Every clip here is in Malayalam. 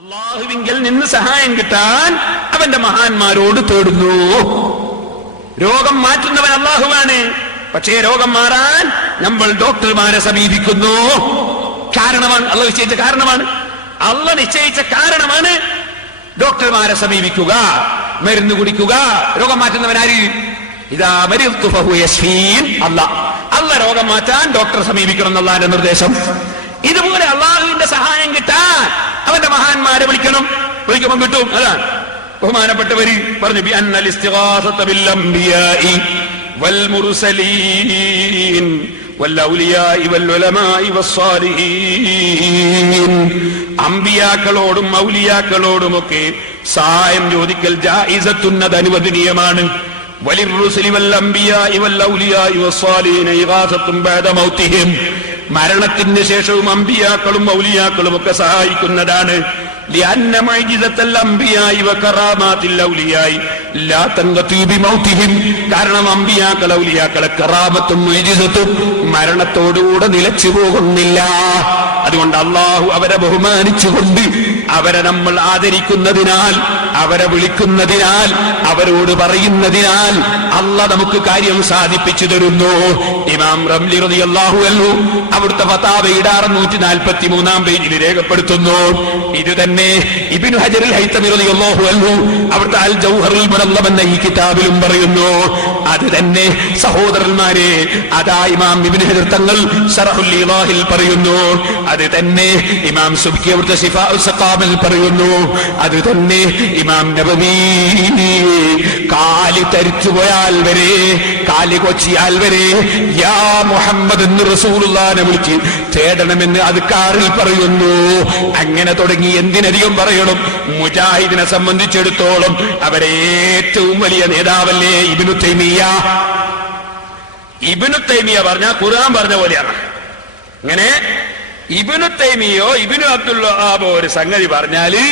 അള്ളാഹുവിങ്കിൽ നിന്ന് സഹായം കിട്ടാൻ അവന്റെ മഹാന്മാരോട് തേടുന്നു. രോഗം മാറ്റുന്നവൻ അള്ളാഹുവാണ്. പക്ഷേ രോഗം മാറാൻ നമ്മൾ ഡോക്ടർമാരെ സമീപിക്കുന്നു. കാരണമാണ് അള്ളാഹ് നിശ്ചയിച്ച കാരണമാണ്. അള്ളാഹ് നിശ്ചയിച്ച കാരണമാണ് ഡോക്ടർമാരെ സമീപിക്കുക, മരുന്ന് കുടിക്കുക. രോഗം മാറ്റുന്നവനാര്? ഇതാ മരിദ്തു ഫഹു യശ്ഫീൻ. അള്ളാഹ് രോഗം മാറ്റാൻ ഡോക്ടറെ സമീപിക്കണം എന്നല്ലാന്റെ നിർദ്ദേശം. ഇതുപോലെ അള്ളാഹുവിന്റെ സഹായം കിട്ടാൻ അവന്റെ മഹാന്മാരെ വിളിക്കണം. വിളിക്കുമ്പോൾ കിട്ടും. അതാണ് ബഹുമാനപ്പെട്ടവര് പറഞ്ഞു, ബിഅന്നൽ ഇസ്തിഗാസത ബിൽ അംബിയാഇ വൽ മുർസലീൻ വൽ ഔലിയാഇ വൽ ഉലമാഇ വസ്സാലിഹീൻ. അംബിയാക്കളോടും ഔലിയാക്കളോടുമൊക്കെ സഹായം ചോദിക്കൽ ജായിസത്തുൻ, അത് അനുവദനീയമാണ്. വലിർറുസുലി വൽ അംബിയാഇ വൽ ഔലിയാഇ വസ്സാലിഹീൻ ഇഗാസത്തുൻ ബഅദ മൗതിഹിം. മരണത്തിന് ശേഷവും അമ്പിയാക്കളും ഔലിയാക്കളും ഒക്കെ സഹായിക്കുന്നതാണ്. لأن معجزة الأنبياء وكرامات الأولياء لا تنقطع بموتهم. കാരണം അമ്പിയാക്കൾ ഔലിയാക്കളെ കറാമത്തും മുഅ്ജിസത്തും മരണത്തോടുകൂടെ നിലച്ചു പോകുന്നില്ല. അതുകൊണ്ട് അള്ളാഹു അവരെ ബഹുമാനിച്ചുകൊണ്ട്, അവരെ നമ്മൾ ആദരിക്കുന്നതിനാൽ, അവരെ വിളിക്കുന്നതിനാൽ, അവരോട് പറയുന്നതിനാൽ അള്ളാഹ് നമുക്ക് കാര്യം സാധിപ്പിച്ചു തരുന്നു. ഇമാം റംലി റളിയല്ലാഹു അൻഹു അവിടുത്തെ ഫതാവയുടെ 643 പേജിൽ രേഖപ്പെടുത്തുന്നു. ഇത് തന്നെ ഇബ്നു ഹജർ അൽ ഹൈതമി റളിയല്ലാഹു അൻഹു അവിടുത്തെ അൽ ജൗഹറുൽ മുനല്ലം എന്ന ഈ കിതാബിലും പറയുന്നു. അത് തന്നെ സഹോദരന്മാരെ, അതാ ഇമാം ഇബ്നു ഹജർ തങ്ങൾ ശറഹുൽ ഇളാഹിൽ പറയുന്നു. അത് തന്നെ ഇമാം സുബ്കി അവിടുത്തെ ശിഫാഉസ് സഖാമിൽ പറയുന്നു. അത് തന്നെ ഇമാം നബവി കാലി തരിച്ചു പോയാൽ വരെ, കാലി കൊച്ചിയാൽ വരെ യാ മുഹമ്മദ് എന്ന് റസൂലുള്ളാഹിനെ വിളിച്ച് തേടണമെന്ന് അദ്കാറിൽ പറയുന്നു. അങ്ങനെ തുടങ്ങി എന്തിനധികം പറയണം. മുജാഹിദിനെ സംബന്ധിച്ചിടത്തോളം അവരെ ഏറ്റവും വലിയ നേതാവല്ലേ ഇബ്നു തൈമിയ്യ. ഇബ്നു തൈമിയ്യ പറഞ്ഞ ഖുർആൻ പറഞ്ഞ പോലെയാണ്. അങ്ങനെ ഇബ്നു തൈമിയ്യോ ഇബ്നു അബ്ദുൽ വഹാബോ ഒരു സംഗതി പറഞ്ഞാല്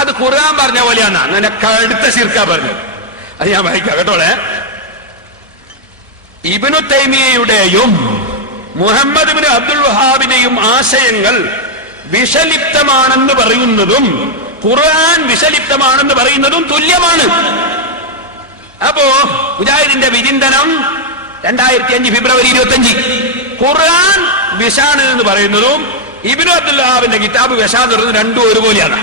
അത് ഖുർആൻ പറഞ്ഞ പോലെയാണ്. അങ്ങനെ കടുത്ത ശിർക്കാ പറഞ്ഞത്. അത് ഞാൻ വായിക്കാം കേട്ടോളെ. ഇബ്നു തൈമിയ്യയുടെയും മുഹമ്മദ് ഇബ്നു അബ്ദുൽ വഹാബിന്റെയും ആശയങ്ങൾ വിഷലിപ്തമാണെന്ന് പറയുന്നതും ഖുർആൻ വിഷലിപ്തമാണെന്ന് പറയുന്നതും തുല്യമാണ്. അപ്പോ മുജാഹിദിന്റെ വിചിന്തനം 2005 ഫെബ്രുവരി 25. ഖുർആൻ വിഷാണ് എന്ന് പറയുന്നതും ഇബ്നു അബ്ദുൽ വഹാബിന്റെ കിതാബ് വിഷാന്ന് പറയുന്നത് രണ്ടും ഒരുപോലെയാണ്.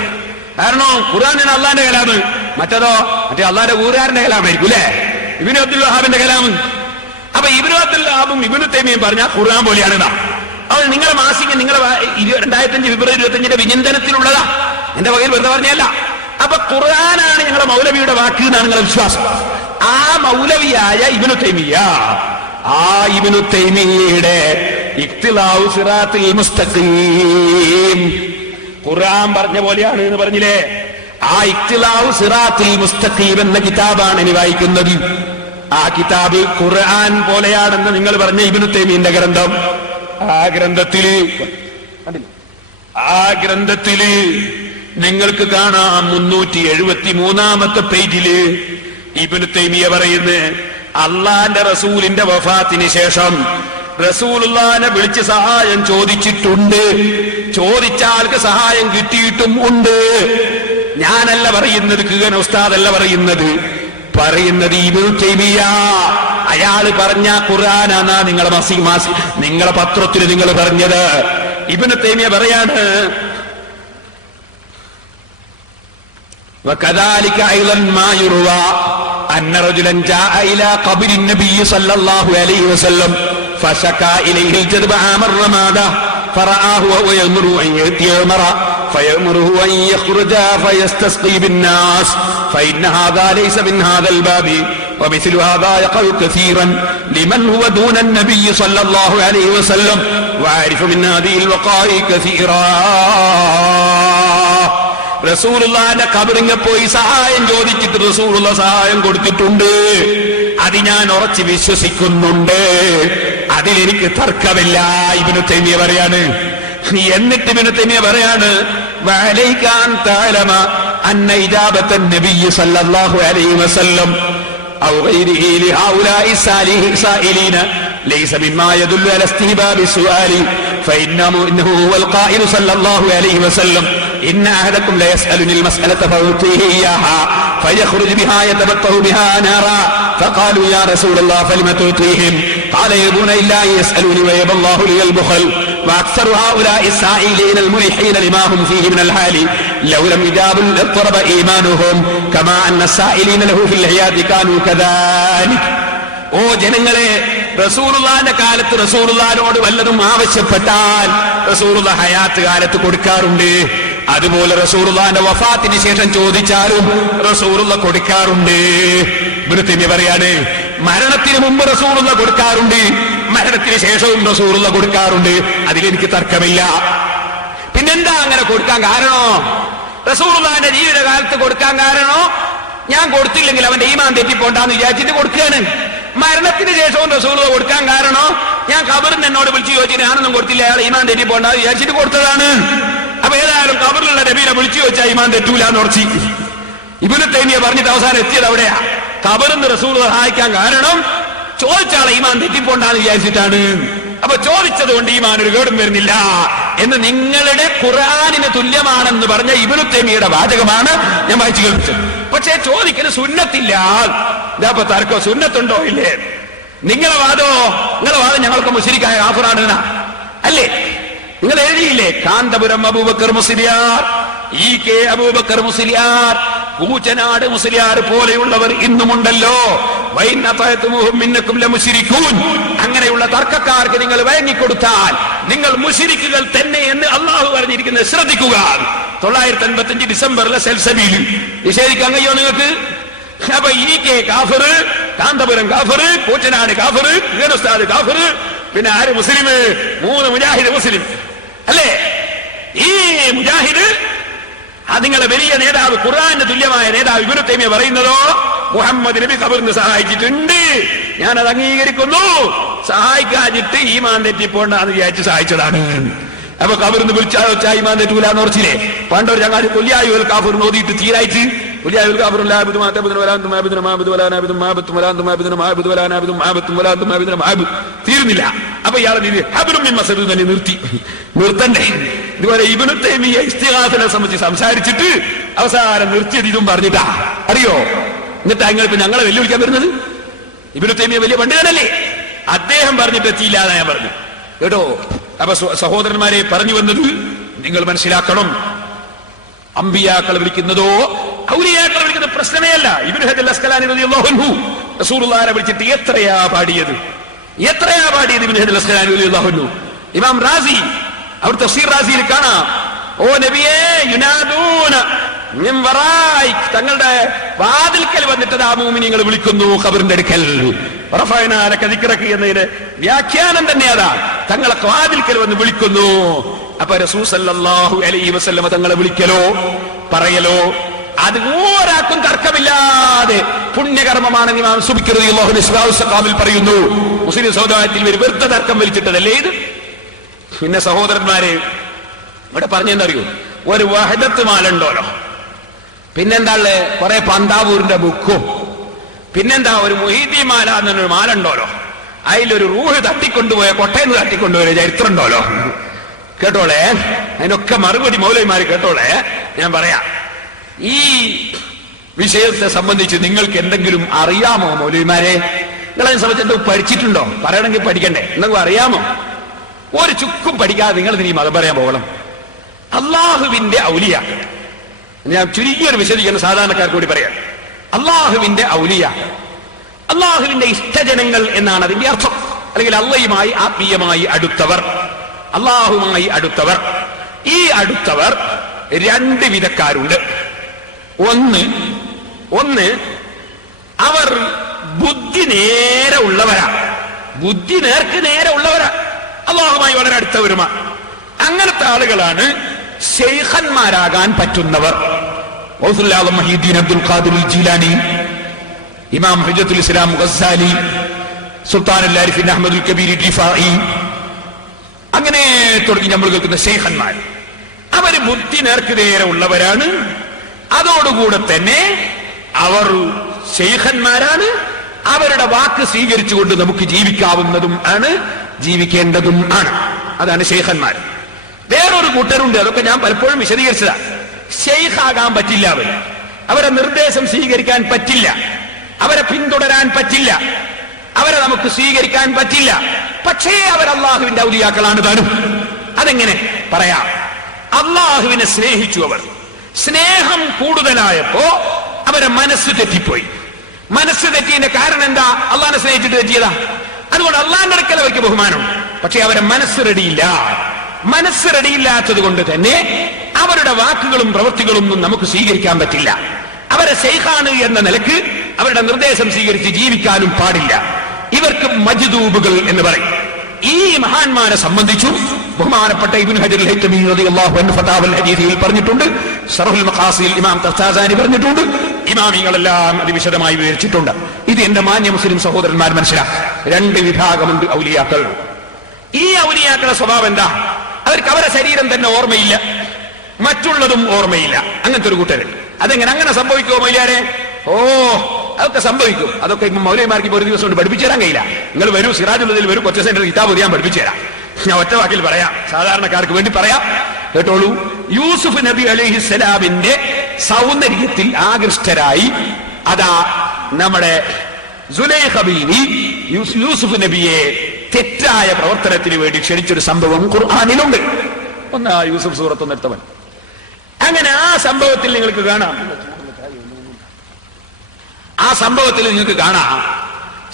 കാരണം ഖുർആൻ അള്ളാന്റെ കലാമ്, മറ്റേ അള്ളാന്റെ ഊരാറിന്റെ കലാമായിരിക്കും അല്ലെ ഇബ്നു അബ്ദുൽ വഹാബിന്റെ കലാമ്. അപ്പൊ ഇബ്നു അബ്ദുൽ വഹാബും ഇബ്നു തൈമിയ്യയും പറഞ്ഞ ഖുർആൻ പോലെയാണ്. അത് നിങ്ങളുടെ മാസിക, നിങ്ങളുടെ 2005 ഫെബ്രുവരി 25 വിചിന്തനത്തിലുള്ളതാ, എന്റെ വകയിൽ വെറുതെ പറഞ്ഞല്ല. അപ്പൊ ഖുർആനാണ് ഞങ്ങളുടെ മൗലവിയുടെ വാക്ക് എന്നാണ് നിങ്ങളുടെ വിശ്വാസം. ആ മൗലവിയായ ഇബ്നു തൈമിയ്യ, ആ ഇബ്നു തൈമിയ്യയുടെ ഇഖ്തിലാഉ സിറാത്തിൽ മുസ്തഖീം ഖുർആൻ പറഞ്ഞ പോലെയാണ് എന്ന് പറഞ്ഞില്ലേ. ആ ഇഖ്തിലാഉ സിറാത്തിൽ മുസ്തഖീം എന്ന കിതാബാണ് ഇനി വായിക്കുന്നത്. ആ കിതാബ് ഖുർആൻ പോലെയാണെന്ന് നിങ്ങൾ പറഞ്ഞ ഇബ്നു തൈമിയ്യന്റെ ഗ്രന്ഥം. ആ ഗ്രന്ഥത്തില് നിങ്ങൾക്ക് കാണാം 373 പേജില് ഇബ്നു തൈമിയ്യ പറയുന്നത്, അള്ളാന്റെ റസൂലിന്റെ വഫാത്തിന് ശേഷം റസൂലുള്ളാഹിനെ വിളിച്ച് സഹായം ചോദിച്ചിട്ടുണ്ട്. ചോദിച്ച ആൾക്ക് സഹായം കിട്ടിയിട്ടും ഉണ്ട്. ഞാനല്ല പറയുന്നത്, കിഗൻ ഉസ്താദല്ല പറയുന്നത് ഇബ്നു തൈമിയ്യ. അയാള് പറഞ്ഞ ഖുർആനാണ് നിങ്ങളെ നിങ്ങളെ പത്രത്തിൽ നിങ്ങൾ പറഞ്ഞത്. ഇബ്നു തൈമിയ്യ പറയാണ്, وكذلك ايضا ما يروى ان رجلا جاء الى قبر النبي صلى الله عليه وسلم فشكى اليه الجذب عام الرماده فرآه وهو يأمر ان يأتي عمره فيأمره ان يخرج فيستسقي بالناس فإن هذا ليس من هذا الباب ومثل هذا يقع كثيرا لمن هو دون النبي صلى الله عليه وسلم وعارف من هذه الوقائع كثيرا. റസൂലുള്ളാഹിന്റെ ഖബറിൽ പോയി സഹായം ചോദിച്ചിട്ട് റസൂലുള്ള സഹായം കൊടുത്തിട്ടുണ്ട്. അത് ഞാൻ ഉറച്ചു വിശ്വസിക്കുന്നുണ്ട്. അതിലെനിക്ക് തർക്കമില്ല. ഇബ്നു തൈമിയ്യ പറയാണ്. എന്നിട്ട് ഇബ്നു തൈമിയ്യ പറയാണ്, വഅലൈക അൻ തഅലമ അന്ന ഇജാബത്തൻ നബിയ്യി സല്ലല്ലാഹു അലൈഹി വസല്ലം ഔ ഗൈരിഹി ലിഹൗലാഇ സായിലീന ലൈസ മിമ്മാ യദുല്ലു അലാ ഇസ്തിഹ്ബാബി സുആലി ഫഇന്നഹു ഹുവൽ ഖായിലു സല്ലല്ലാഹു അലൈഹി വസല്ലം ഇന്ന അഹദക്കും ലയസ്അലുനിൽ മസ്അലത ഫഉതീഹി ഇയ്യാഹാ ഫയഖ്റുജു ബിഹാ യതബത്തഹു ബിഹാ നാറാ ഫഖാലു യാ റസൂലല്ലാഹ് ഫലിമ തുതീഹിം ഖാല യബൂന ഇല്ലാ യസ്അലുനി വയബല്ലാഹു ലിൽ ബുഖൽ وأكثر هؤلاء السائلين الملحين لما هم فيه من الحال لو لم يجابوا اضطرب إيمانهم كما أن السائلين له في الحياة كانوا كذلك. ഓ ജനങ്ങളെ, റസൂലുള്ളാഹിന്റെ കാലത്ത് റസൂലുള്ളാഹിനോട് വല്ലതും ആവശ്യപ്പെട്ടാൽ റസൂലുള്ള ഹയാത്ത് കാലത്ത് കൊടുക്കാറുണ്ട്. അതുപോലെ റസൂലുള്ളാഹിന്റെ വഫാത്തിന് ശേഷം ചോദിച്ചാലും റസൂലുള്ള കൊടുക്കാറുണ്ട്. ഇബ്നു തൈമിയ്യ പറയാണ്, മരണത്തിന് മുമ്പ് റസൂലുള്ള കൊടുക്കാറുണ്ട്, മരണത്തിന് ശേഷവും റസൂലുള്ള കൊടുക്കാറുണ്ട്. അതിലെനിക്ക് തർക്കമില്ല. പിന്നെന്താ അങ്ങനെ കൊടുക്കാൻ കാരണോ? റസൂലുള്ളാഹിന്റെ ജീവിതകാലത്ത് കൊടുക്കാൻ കാരണോ? ഞാൻ കൊടുത്തില്ലെങ്കിൽ അവന്റെ ഈമാൻ തെറ്റിപ്പോണ്ടാന്ന് വിചാരിച്ചിട്ട് കൊടുക്കുകയാണ്. മരണത്തിന് ശേഷവും റസൂലുള്ള കൊടുക്കാൻ കാരണോ? ഞാൻ ഖബറിന് എന്നോട് വിളിച്ചു ചോദിച്ചിട്ട് ഞാനൊന്നും കൊടുത്തില്ല, അയാൾ ഈമാൻ തെറ്റിപ്പോണ്ടാന്ന് വിചാരിച്ചിട്ട് കൊടുത്തതാണ്. അപ്പൊ ഏതായാലും ഖബറിലുള്ള നബീനെ വിളിച്ചു ചോദിച്ചാൽ ഈമാൻ തെറ്റൂലാന്ന് ഉറച്ചി. ഇബ്നു തൈമിയ്യ പറഞ്ഞിട്ട് അവസാനം എത്തിയത് അവിടെയാ. ഖബറിന്ന് റസൂൽ സഹായിക്കാൻ കാരണം ചോദിച്ചാളെ ഈമാൻ തെറ്റിപ്പോണ്ടാന്ന് വിചാരിച്ചിട്ടാണ്. അപ്പൊ ചോദിച്ചത് കൊണ്ട് ഈമാൻ ഒരു കേടും വരുന്നില്ല എന്ന് നിങ്ങളുടെ ഖുർആനിന് തുല്യമാണെന്ന് പറഞ്ഞ ഇബ്നു തൈമിയ്യയുടെ വാചകമാണ് ഞാൻ വായിച്ചു കേൾപ്പിച്ചത്. പക്ഷേ ചോദിക്കല് സുന്നത്തില്ല. ഇതാപ്പൊ തർക്കം സുന്നത്തുണ്ടോ ഇല്ലേ? നിങ്ങളെ വാദം ഞങ്ങൾക്ക് മുശ്രിക്കായ കാഫിറാണ് അല്ലേ? നിങ്ങൾ എഴുതിയില്ലേ? കാന്തപുരം അബൂബക്കർ മുസ്ലിയാർ, ഇ കെ അബൂബക്കർ മുസ്ലിയാർ, കൂറ്റനാട് മുസ്ലിയാർ പോലെയുള്ളവർ ഇന്നുമുണ്ടല്ലോ. അങ്ങനെയുള്ള തർക്കക്കാർക്ക് നിങ്ങൾ വഴങ്ങിക്കൊടുത്താൽ നിങ്ങൾ മുശ്രിക്കുകൾ തന്നെ എന്ന് അള്ളാഹു പറഞ്ഞിരിക്കുന്നത് ശ്രദ്ധിക്കുക. 955 ഡിസംബറിലെ സെൽസബിയിൽ നിഷേധിക്കാൻ കഴിയോ നിങ്ങൾക്ക്? അപ്പൊ ഇ കെ കാഫിർ, കാന്തപുരം കാഫിർ, കൂറ്റനാട് കാഫിർ, ഉസ്താദ് കാഫിർ, പിന്നെ ആര് മുസ്ലിം? 3 മുജാഹിദ് മുസ്ലിം അല്ലേ? ഈ മുജാഹിദ് നിങ്ങളെ വലിയ നേതാവ്, ഖുർആന്റെ തുല്യമായ നേതാവ് ഇബ്നു തൈമിയ്യ പറയുന്നതോ മുഹമ്മദ് നബി ഖബറിന് സഹായിച്ചിട്ടുണ്ട്, ഞാനത് അംഗീകരിക്കുന്നു. സഹായിക്കാതിട്ട് ഈമാൻ തെറ്റിപ്പോണ്ടാന്ന് വിചാരിച്ച് സഹായിച്ചതാണ്. അപ്പൊ ഖബറിന്ന് വിളിച്ചാ ഈമാൻ തെറ്റൂലാന്ന് ഉറച്ചില്ലേ? പണ്ടൊരു ചങ്ങാതി കൊല്ലിയായുൽ കാഫിർ നോദിയിട്ട് തീരായിട്ട് കൊല്ലിയായുൽ കാഫിർ ലാബിദു മാതബിദു വലാന്തു മാബിദു മാബിദു വലാനാബിദു മാബത്തു വലാന്തു മാബിദു മാബിദു വലാനാബിദു മാബത്തു വലാന്തു മാബിദു മാബിദു തീരുന്നില്ല. അപ്പൊ ഇയാളെ ഹബ്റും മിൻ മസദ് തന്നെ നിർത്തണ്ടേ? ഇതുപോലെ ഇബ്നു തൈമിയ്യ ഇസ്തിഗാസനെ സംബന്ധിച്ച് സംസാരിച്ചിട്ട് അവസാനം നിർത്തിയത് ഇതും പറഞ്ഞിട്ടാ അറിയോ? എന്നിട്ട് നിങ്ങൾ ഇപ്പൊ ഞങ്ങളെ വെല്ലുവിളിക്കാൻ വരുന്നത്? ഇബ്നു തൈമിയ്യ വലിയ പണ്ഡിതനല്ലേ? അദ്ദേഹം പറഞ്ഞിട്ട് എത്തിയില്ലാതെ ഞാൻ പറഞ്ഞു കേട്ടോ. അപ്പൊ സഹോദരന്മാരെ, പറഞ്ഞു വന്നത് നിങ്ങൾ മനസ്സിലാക്കണം. അമ്പിയാക്കളെ വിളിക്കുന്നതോ ഔലിയാക്കളെ വിളിക്കുന്ന പ്രശ്നമേ അല്ല. ഇബ്നു ഹജർ അസ്ഖലാനി റളിയല്ലാഹു അൻഹു റസൂലുള്ളാഹിനെ വിളിച്ചിട്ട് എത്രയാ പാടിയത് ഇബ്നു ഹജർ അസ്ഖലാനി റളിയല്ലാഹു അൻഹു. ഇമാം റാസി അവർ തഫ്സീർ റാസിയിൽ കാണാം, ഓ നബിയേ യുനാദൂന മിൻ വറായിക്, തങ്ങളുടെ വാതിൽക്കൽ വന്നിട്ട് ആ മുഅ്മിനീങ്ങൾ വിളിക്കുന്നു ഖബറിന്റെ അടുക്കൽ. റഫഅനാ ലക ദിക്റക എന്നതിന്റെ വ്യാഖ്യാനം തന്നെ അതാ, തങ്ങളെ വാതിൽക്കൽ വന്ന് വിളിക്കുന്നു. അപ്പൊ റസൂൽ സല്ലല്ലാഹു അലൈഹി വസല്ലം തങ്ങളെ വിളിക്കലോ പറയലോ അത് ഒരാൾക്കും തർക്കമില്ലാതെ പുണ്യകർമ്മമാണെന്ന് ഇമാം സുബ്കി റളിയല്ലാഹു അൻഹു ഇസ്റാഉ സഖാവിൽ പറയുന്നു. മുസ്ലിം സമുദായത്തിൽ വെറുതെ തർക്കം വലിച്ചിട്ടതല്ലേ ഇത്? പിന്നെ സഹോദരന്മാരെ, ഇവിടെ പറഞ്ഞെന്തറിയോ? ഒരു വഹദത്ത് മാലുണ്ടോലോ, പിന്നെന്താ കുറെ പന്താവൂരിന്റെ ബുക്കും, പിന്നെന്താ ഒരു മുഹീദ്ദീൻ മാല എന്നൊരു മാലുണ്ടോലോ, അതിലൊരു റൂഹ് തട്ടിക്കൊണ്ടുപോയ കൊട്ടയെന്ന് തട്ടിക്കൊണ്ടുപോയ ചരിത്രം ഉണ്ടോലോ. കേട്ടോളെ, അതിനൊക്കെ മറുപടി മൗലവിമാര് കേട്ടോളെ. ഞാൻ പറയാം, ഈ വിഷയത്തെ സംബന്ധിച്ച് നിങ്ങൾക്ക് എന്തെങ്കിലും അറിയാമോ മൗലവിമാരെ? നിങ്ങളതിനെ സംബന്ധിച്ച് പഠിച്ചിട്ടുണ്ടോ? പറയണമെങ്കിൽ പഠിക്കണ്ടേ? എന്തെങ്കിലും അറിയാമോ? ഒരു ചുക്കും പഠിക്കാതെ നിങ്ങൾ ഇനി മതം പറയാൻ പോകണം. അള്ളാഹുവിന്റെ ഔലിയ, ഞാൻ ചുരുങ്ങിയൊരു വിശദീകരണം സാധാരണക്കാർക്ക് കൂടി പറയാം. അള്ളാഹുവിന്റെ ഔലിയ, അള്ളാഹുവിന്റെ ഇഷ്ടജനങ്ങൾ എന്നാണ് അതിന്റെ അർത്ഥം. അല്ലെങ്കിൽ അള്ളയുമായി ആത്മീയമായി അടുത്തവർ, അള്ളാഹുമായി അടുത്തവർ. ഈ അടുത്തവർ 2 വിധക്കാരുണ്ട്. ഒന്ന് അവർ ബുദ്ധി നേരെ ഉള്ളവരാ, ബുദ്ധി നേർക്ക് നേരെ ഉള്ളവരാ, അള്ളാഹുമായി വളരെ അടുത്തവരുമാ. അങ്ങനത്തെ ആളുകളാണ് ശൈഖന്മാരാകാൻ പറ്റുന്നവർ. ഗൗസുൽ ആലം മുഹീദ്ദീൻ അബ്ദുൽ ഖാദിർ ജീലാനി, ഇമാം ഹുജ്ജത്തുൽ ഇസ്ലാം ഗസ്സാലി, സുൽത്താനുൽ ആരിഫീൻ അഹ്മദുൽ കബീർ റിഫായി, അങ്ങനെ തുടങ്ങി നമ്മൾ കേൾക്കുന്ന ശൈഖന്മാർ. അവര് ബുദ്ധി നേർക്ക് നേരെ ഉള്ളവരാണ്. അതോടുകൂടെ തന്നെ അവർ ശൈഖന്മാരാണ്. അവരുടെ വാക്ക് സ്വീകരിച്ചുകൊണ്ട് നമുക്ക് ജീവിക്കാവുന്നതും ആണ്, ജീവിക്കേണ്ടതും ആണ്. അതാണ് ശൈഖന്മാർ. വേറൊരു കൂട്ടരുണ്ട്, അതൊക്കെ ഞാൻ പലപ്പോഴും വിശദീകരിച്ചതാ. ശൈഖാകാൻ പറ്റില്ല, അവരെ നിർദ്ദേശം സ്വീകരിക്കാൻ പറ്റില്ല, അവരെ പിന്തുടരാൻ പറ്റില്ല, അവരെ നമുക്ക് സ്വീകരിക്കാൻ പറ്റില്ല. പക്ഷേ അവർ അള്ളാഹുവിന്റെ ഔലിയാക്കളാണ് താനും. അതെങ്ങനെ പറയാം? അള്ളാഹുവിനെ സ്നേഹിച്ചു. അവർ സ്നേഹം കൂടുതലായപ്പോ അവരെ മനസ്സ് തെറ്റിപ്പോയി. മനസ്സ് തെറ്റിയതിന്റെ കാരണം എന്താ? അള്ളാഹിനെ സ്നേഹിച്ചിട്ട് തെറ്റിയതാ. അതുകൊണ്ട് അള്ളാഹിന്റെ അടുക്കൽ അവർക്ക് ബഹുമാനമുണ്ട്. പക്ഷെ അവരെ മനസ്സ് റെഡിയില്ല. മനസ്സ് റെഡിയില്ലാത്തത് കൊണ്ട് തന്നെ അവരുടെ വാക്കുകളും പ്രവൃത്തികളും ഒന്നും നമുക്ക് സ്വീകരിക്കാൻ പറ്റില്ല. അവരെ ശൈഖാണ് എന്ന നിലക്ക് അവരുടെ നിർദ്ദേശം സ്വീകരിച്ച് ജീവിക്കാനും പാടില്ല. ഇവർക്ക് മജ്ദൂബുകൾ എന്ന് പറയും. ഈ മഹാന്മാരെ സംബന്ധിച്ചു ബഹുമാനപ്പെട്ട ഇബ്നു ഹജർ അൽ ഹൈതമി റളിയല്ലാഹു അൻഹു ഫതാവൽ ഹദീസിൽ പറഞ്ഞിട്ടുണ്ട്, ശർഹുൽ മഖാസിൽ ഇമാം തഫ്താസാനി പറഞ്ഞിട്ടുണ്ട്, ഇമാമികളെല്ലാം അത് വിശദമായി വിവരിച്ചിട്ടുണ്ട്. ഇത് എന്റെ മാന്യ മുസ്ലിം സഹോദരന്മാർ മനസ്സിലാക്കുക. രണ്ട് വിഭാഗമുണ്ട് ഔലിയാക്കൾ. ഈ ഔലിയാക്കളുടെ സ്വഭാവം എന്താ? അവർക്ക് അവരുടെ ശരീരം തന്നെ ഓർമ്മയില്ല, മറ്റുള്ളതും ഓർമ്മയില്ല. അങ്ങനത്തെ ഒരു കൂട്ടരുണ്ട്. അതെങ്ങനെ അങ്ങനെ സംഭവിക്കുമോ മൗലിയാരെ? അതൊക്കെ സംഭവിക്കും. അതൊക്കെ ഇപ്പൊ മൗലവിമാർക്ക് ഇപ്പൊ ഒരു ദിവസം കൊണ്ട് പഠിപ്പിച്ചു തരാൻ കഴിയില്ല. നിങ്ങൾ വരൂ, സിറാജുൽ വരൂ, കൊച്ചു സെന്റർ കിതാബ് ഞാൻ പഠിപ്പിച്ചു തരാം. ഞാൻ ഒറ്റ വാക്കിൽ പറയാം, സാധാരണക്കാർക്ക് വേണ്ടി പറയാം, കേട്ടോളൂ. യൂസുഫ് നബി അലൈഹിസ്സലാമിന്റെ സൗന്ദര്യത്തിൽ ആകൃഷ്ടരായി അതാ നമ്മുടെ സുലൈഖ ബീവി യൂസുഫ് നബിയെ തെറ്റായ പ്രവർത്തനത്തിന് വേണ്ടി ക്ഷണിച്ചൊരു സംഭവം ഖുർആനിലുണ്ട്. ഒന്ന് ആ യൂസുഫ് സൂറത്ത് നിർത്തവൻ. അങ്ങനെ ആ സംഭവത്തിൽ നിങ്ങൾക്ക് കാണാം, ആ സംഭവത്തിൽ നിങ്ങൾക്ക് കാണാം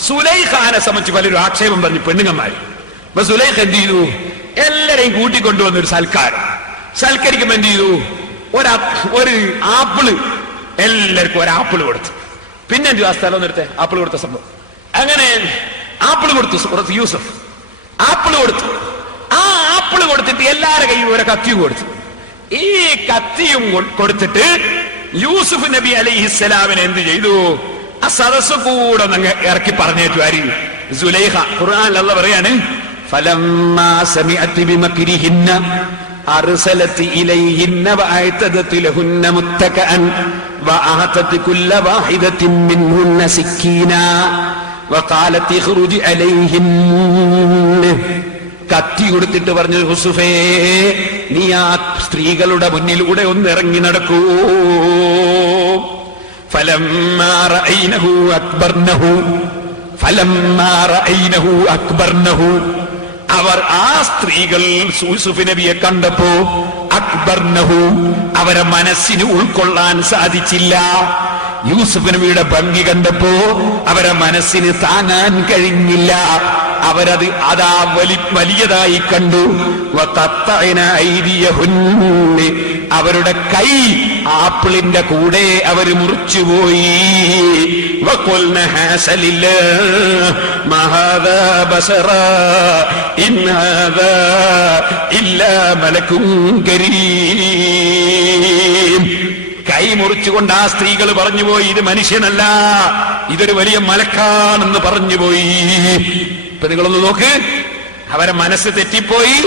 സുലൈഖാനെ സംബന്ധിച്ച് പലരും ആക്ഷേപം പറഞ്ഞു, പെണ്ണുങ്ങന്മാർ. അപ്പൊ സുലൈഖ എന്ത് ചെയ്തു? എല്ലാരെയും കൂട്ടിക്കൊണ്ടുവന്ന ഒരു സൽക്കരിക്കുമ്പോ എന്ത് ചെയ്തു? ഒരു ആപ്പിള്, എല്ലാവർക്കും ഒരു ആപ്പിള് കൊടുത്തു. പിന്നെ എന്തു? ആ സ്ഥലം നിർത്തെ ആപ്പിള് കൊടുത്ത സംഭവം. അങ്ങനെ ആപ്പിള് കൊടുത്തു യൂസഫ്, ആപ്പിള് കൊടുത്തു. ആ ആപ്പിള് കൊടുത്തിട്ട് എല്ലാവരുടെ കയ്യിൽ ഒരു കത്തിയും കൊടുത്തു. ഈ കത്തിയും കൊടുത്തിട്ട് യൂസുഫ് നബി അലൈഹിസ്സലാമിനെ എന്ത് ചെയ്തു? ആ സദസ് കൂടെ ഇറക്കി പറഞ്ഞേറ്റു. ആര്? സുലൈഖ. ഖുർആനിൽ അല്ലാഹു പറയാണ്, ഫലമ്മാ സമിഅത് ബിമക്രിഹിന്ന അർസലത് ഇലൈഹിന്ന വഅതദത് ലഹുന്ന മുത്തകഅൻ വഅഹതത് കുല്ല വാഹിദത്തിൻ മിൻഹുന്ന സിക്കീന വഖാലത് ഇഖ്റുജ് അലൈഹിന്ന. കത്തി കൊടുത്തിട്ട് പറഞ്ഞു, യൂസുഫേ, നീ ആ സ്ത്രീകളുടെ മുന്നിലൂടെ ഒന്ന് ഇറങ്ങി നടക്കൂ. ഫലമ്മാ റഅയ്നഹു അക്ബർനഹു. അവർ ആ സ്ത്രീകൾ യൂസുഫ് നബിയെ കണ്ടപ്പോ അക്ബർനഹു, അവരെ മനസ്സിന് ഉൾക്കൊള്ളാൻ സാധിച്ചില്ല. യൂസുഫ് നബിയുടെ ഭംഗി കണ്ടപ്പോ അവരെ മനസ്സിന് താങ്ങാൻ കഴിഞ്ഞില്ല. അവരത് അതാ വലിയതായി കണ്ടു. അവരുടെ കൈ ആപ്പിളിന്റെ കൂടെ അവര് മുറിച്ചുപോയി. കൈ മുറിച്ചുകൊണ്ട് ആ സ്ത്രീകൾ പറഞ്ഞുപോയി, ഇത് മനുഷ്യനല്ല, ഇതൊരു വലിയ മലക്കാണെന്ന് പറഞ്ഞുപോയി. ഇപ്പൊ നിങ്ങളൊന്ന് നോക്ക്, അവരെ മനസ്സ് തെറ്റിപ്പോയി,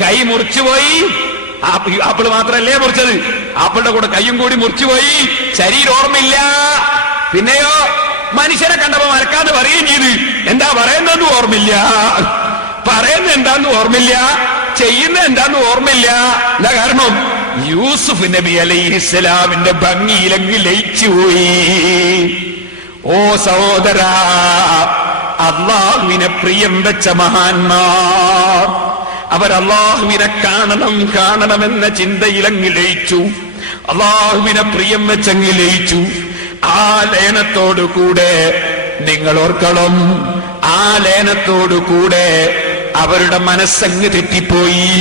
കൈ മുറിച്ചുപോയി. ആപ്പിള് മാത്രല്ലേ മുറിച്ചത്, ആപ്പിളിന്റെ കൂടെ കൈയും കൂടി മുറിച്ചുപോയി. ശരീരം ഓർമ്മയില്ല. പിന്നെയോ മനുഷ്യരെ കണ്ടപ്പോ മലക്കാന്ന് പറയുകയും ചെയ്ത്. എന്താ പറയുന്നതെന്ന് ഓർമ്മയില്ല, പറയുന്നത് എന്താന്ന് ഓർമ്മയില്ല, ചെയ്യുന്നത് എന്താന്ന് ഓർമ്മയില്ല. എന്താ കാരണം? യൂസുഫ് നബി അലൈഹിസ്സലാമിന്റെ ഭംഗിയിലെങ്കിൽ ലയിച്ചുപോയി. ഓ സഹോദരാ, അള്ളാഹുവിനെ പ്രിയം വെച്ച മഹാന്മാർ അവർ അള്ളാഹുവിനെ കാണണമെന്ന ചിന്തയിലങ്ങ് ലയിച്ചു. അള്ളാഹുവിനെ പ്രിയം വെച്ചങ്ങ് ലയിച്ചു. ആ ലയനത്തോടുകൂടെ നിങ്ങൾ ഓർക്കണം, ആ ലയനത്തോടുകൂടെ അവരുടെ മനസ്സങ്ങ് തെറ്റിപ്പോയി.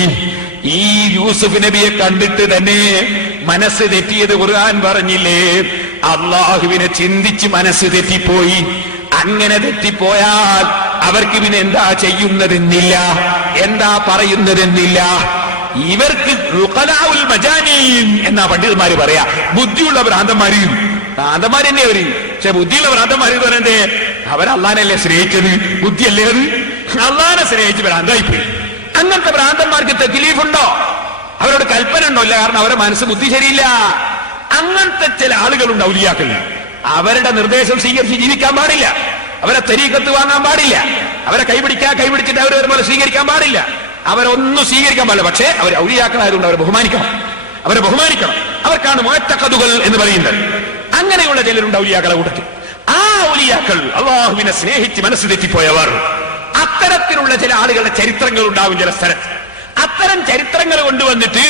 ഈ യൂസുഫ് നബിയെ കണ്ടിട്ട് തന്നെ മനസ്സ് തെറ്റിയത് ഖുർആൻ പറഞ്ഞില്ലേ? അള്ളാഹുവിനെ ചിന്തിച്ച് മനസ്സ് തെറ്റിപ്പോയി. അങ്ങനെ തെറ്റിപ്പോയാൽ അവർക്ക് പിന്നെ എന്താ ചെയ്യുന്നതെന്നില്ല, എന്താ പറയുന്നതെന്നില്ല. ഇവർക്ക് റുഖലാഉൽ മജാനീൻ എന്നാ പണ്ഡിതന്മാര് പറയാ. ബുദ്ധിയുള്ള ഭ്രാന്തന്മാരും തന്നെ അവര്. പക്ഷെ ബുദ്ധിയുള്ള ഭ്രാന്തന്മാര് പറയണ്ടേ, അവരല്ലാനല്ലേ സ്നേഹിച്ചത്, ബുദ്ധിയല്ലേ അത്. അള്ളാനെ സ്നേഹിച്ച് ഭ്രാന്തായിപ്പോയി. അങ്ങനത്തെ ഭ്രാന്തന്മാർക്ക് തക്ലീഫുണ്ടോ? അവരോട് കൽപ്പന ഉണ്ടോ? ഇല്ല. കാരണം അവരുടെ മനസ്സ് ബുദ്ധി ശരിയില്ല. അങ്ങനത്തെ ചില ആളുകളുണ്ട് ഔലിയാക്കൾ. അവരുടെ നിർദ്ദേശം സ്വീകരിച്ച് ജീവിക്കാൻ പാടില്ല, അവരെ തരീഖത്ത് വാങ്ങാൻ പാടില്ല, അവരെ കൈപിടിച്ചിട്ട് അവർ ഒരുപോലെ സ്വീകരിക്കാൻ പാടില്ല. അവരൊന്നും സ്വീകരിക്കാൻ പാടില്ല. പക്ഷേ അവർ ഔലിയാക്കളായതുകൊണ്ട് അവരെ ബഹുമാനിക്കണം. അവർക്കാണ് മുഅത്തഖദുകൾ എന്ന് പറയുന്നത്. അങ്ങനെയുള്ള ചിലരുണ്ട് ഔലിയാക്കളെ കൂട്ടത്തിൽ. ആ ഔലിയാക്കൾ അള്ളാഹുവിനെ സ്നേഹിച്ച് മനസ്സ് തെറ്റിപ്പോയവർ. അത്തരത്തിലുള്ള ചില ആളുകളുടെ ചരിത്രങ്ങൾ ഉണ്ടാവും ചില സ്ഥലത്ത്. അത്തരം ചരിത്രങ്ങൾ കൊണ്ടുവന്നിട്ട്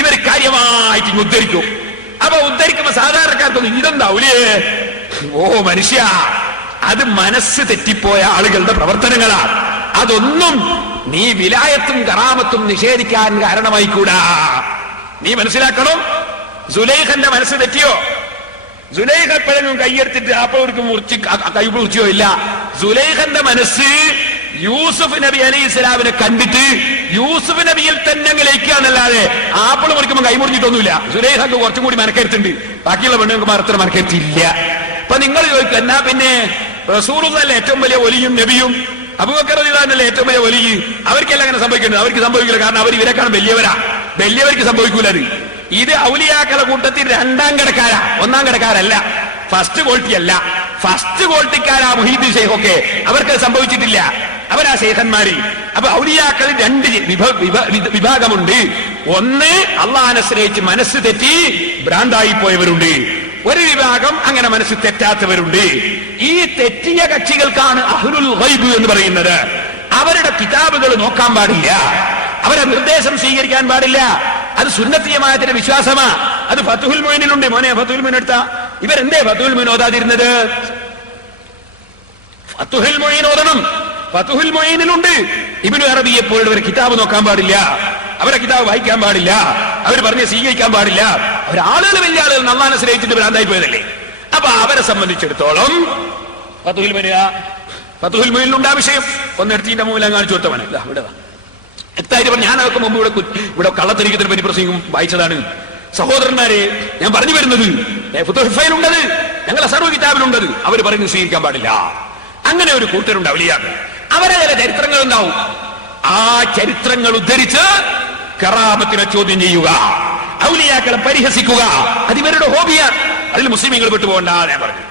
ഇവർ കാര്യമായിട്ട് ഉദ്ധരിക്കും. അപ്പൊ ഉദ്ധരിക്കുമ്പോ സാധാരണക്കാർക്കൊന്നും ഇതെന്താ ഔലിയേ, ഓ മനുഷ്യ, അത് മനസ്സ് തെറ്റിപ്പോയ ആളുകളുടെ പ്രവർത്തനങ്ങളാണ്. അതൊന്നും നീ വിലായത്തും കറാമത്തും നിഷേധിക്കാൻ കാരണമായിക്കൂടാ. നീ മനസ്സിലാക്കണം. സുലൈഖന്റെ മനസ്സ് തെറ്റിയോ? സുലൈഖ എപ്പോഴെങ്കിലും കൈയെടുത്തിട്ട് അപ്പോഴേക്ക് കൈ മുറിച്ചോ? ഇല്ല. സുലൈഖന്റെ മനസ്സ് യൂസുഫ് നബി അലൈഹി ഇസ്ലാമിനെ കണ്ടിട്ട് യൂസുഫ് നബിയിൽ തന്നെ ലയിക്കുകയെന്നല്ലാതെ ആപ്പിൾ മുറിക്കുമ്പോൾ കൈ മുറിഞ്ഞിട്ടൊന്നുമില്ല. സുലൈഖക്ക് കുറച്ചും കൂടി മനക്കരുത്തുണ്ട്, ബാക്കിയുള്ള പെണ്ണുങ്ങൾക്ക് അത്ര മനക്കരുത്തില്ല. അപ്പൊ നിങ്ങൾ ചോദിക്കും, എന്നാ പിന്നെ റസൂലുള്ളാഹിന്റെ ഏറ്റവും വലിയ വലിയും നബിയും അബൂബക്കർ റളിയല്ലാഹുവിന്റെ ഏറ്റവും വലിയ വലിയ അവർക്കെല്ലാം അങ്ങനെ സംഭവിക്കുന്നത്? അവർക്ക് സംഭവിക്കില്ല. കാരണം അവർ ഇവരെക്കാണ് വലിയവർക്ക് സംഭവിക്കൂല. ഇത് ഔലിയാക്കളുടെ കൂട്ടത്തിൽ രണ്ടാം കിടക്കാരാ, ഒന്നാം കിടക്കാരല്ല, ഫസ്റ്റ് ക്വാളിറ്റി അല്ല. ഫസ്റ്റ് ക്വാളിറ്റിക്കാരാ മുഹീദ്ദീൻ ശൈഖൊക്കെ, അവർക്ക് സംഭവിച്ചിട്ടില്ല. അവരാ ശൈഖന്മാര്. അപ്പൊ ഔലിയാക്കൾ രണ്ട് വിഭാഗമുണ്ട്. ഒന്ന് അള്ളാഹിനെ സ്നേഹിച്ച് മനസ്സ് തെറ്റി ഭ്രാന്തായി പോയവരുണ്ട്. ഒരു വിഭാഗം അങ്ങനെ മനസ്സ് തെറ്റാത്തവരുണ്ട്. ഈ തെറ്റിയ കക്ഷികൾക്കാണ് അഹ്ലുൽ ഗൈബ് എന്ന് പറയുന്നത്. അവരുടെ കിതാബുകൾ നോക്കാൻ പാടില്ല, അവരുടെ നിർദ്ദേശം സ്വീകരിക്കാൻ പാടില്ല. അത് സുന്നത്തി ജമാഅത്തിന്റെ വിശ്വാസമാ. അത് ഫത്ഹുൽ മുഈനിലുണ്ട്. മോനെ ഫത്ഹുൽ മുഈൻ എടുത്താ. ഇവരെന്തേ ഫത്ഹുൽ മുഈൻ ഓതാതിരുന്നത്? ഫത്ഹുൽ മുഈൻ ഓതണം. ഫത്ഹുൽ മുഈനിലുണ്ട്. ഇബ്നു അറബിയെ പോലുള്ളവർ കിതാബ് നോക്കാൻ പാടില്ല, അവരെ കിതാബ് വായിക്കാൻ പാടില്ല, അവർ പറഞ്ഞ് സ്വീകരിക്കാൻ പാടില്ല. അവരാളുകൾ വലിയ ആളുകൾ അല്ലാഹുവിനെ സ്നേഹിച്ചിട്ട് ഭ്രാന്തായി പോയതല്ലേ. അപ്പൊ അവരെ സംബന്ധിച്ചിടത്തോളം ഫത്ഹുൽ മുഈനിലുണ്ട് ആ വിഷയം. ഒന്നെടുത്തിന്റെ മൂലം കാണിച്ചു കൊടുത്തവനെ ഇവിടെ എത്തായിട്ട് പറഞ്ഞു. ഞാൻ അതൊക്കെ മുമ്പ് ഇവിടെ കള്ളത്തരീക്കത്തിന് പറ്റി പ്രസംഗം വായിച്ചതാണ്. സഹോദരന്മാരെ, ഞാൻ പറഞ്ഞു വരുന്നത് ഫുതുഹഫയിലുണ്ടത്, ഞങ്ങളെ സർവ്വ കിതാബിലുണ്ടത്. അവർ പറയുന്നത് സ്വീകരിക്കാൻ പാടില്ല. അങ്ങനെ ഒരു കൂട്ടരുണ്ട് ഔലിയാക്കൾ. അവരെ ചില ചരിത്രങ്ങൾ ഉണ്ടാവും. ആ ചരിത്രങ്ങൾ ഉദ്ധരിച്ച് കറാമത്തിനെ ചോദ്യം ചെയ്യുക, ഔലിയാക്കളെ പരിഹസിക്കുക, അത് ഇവരുടെ ഹോബിയാണ്. അതിൽ മുസ്ലിമീങ്ങൾ വിട്ടുപോകണ്ട ഞാൻ പറഞ്ഞു.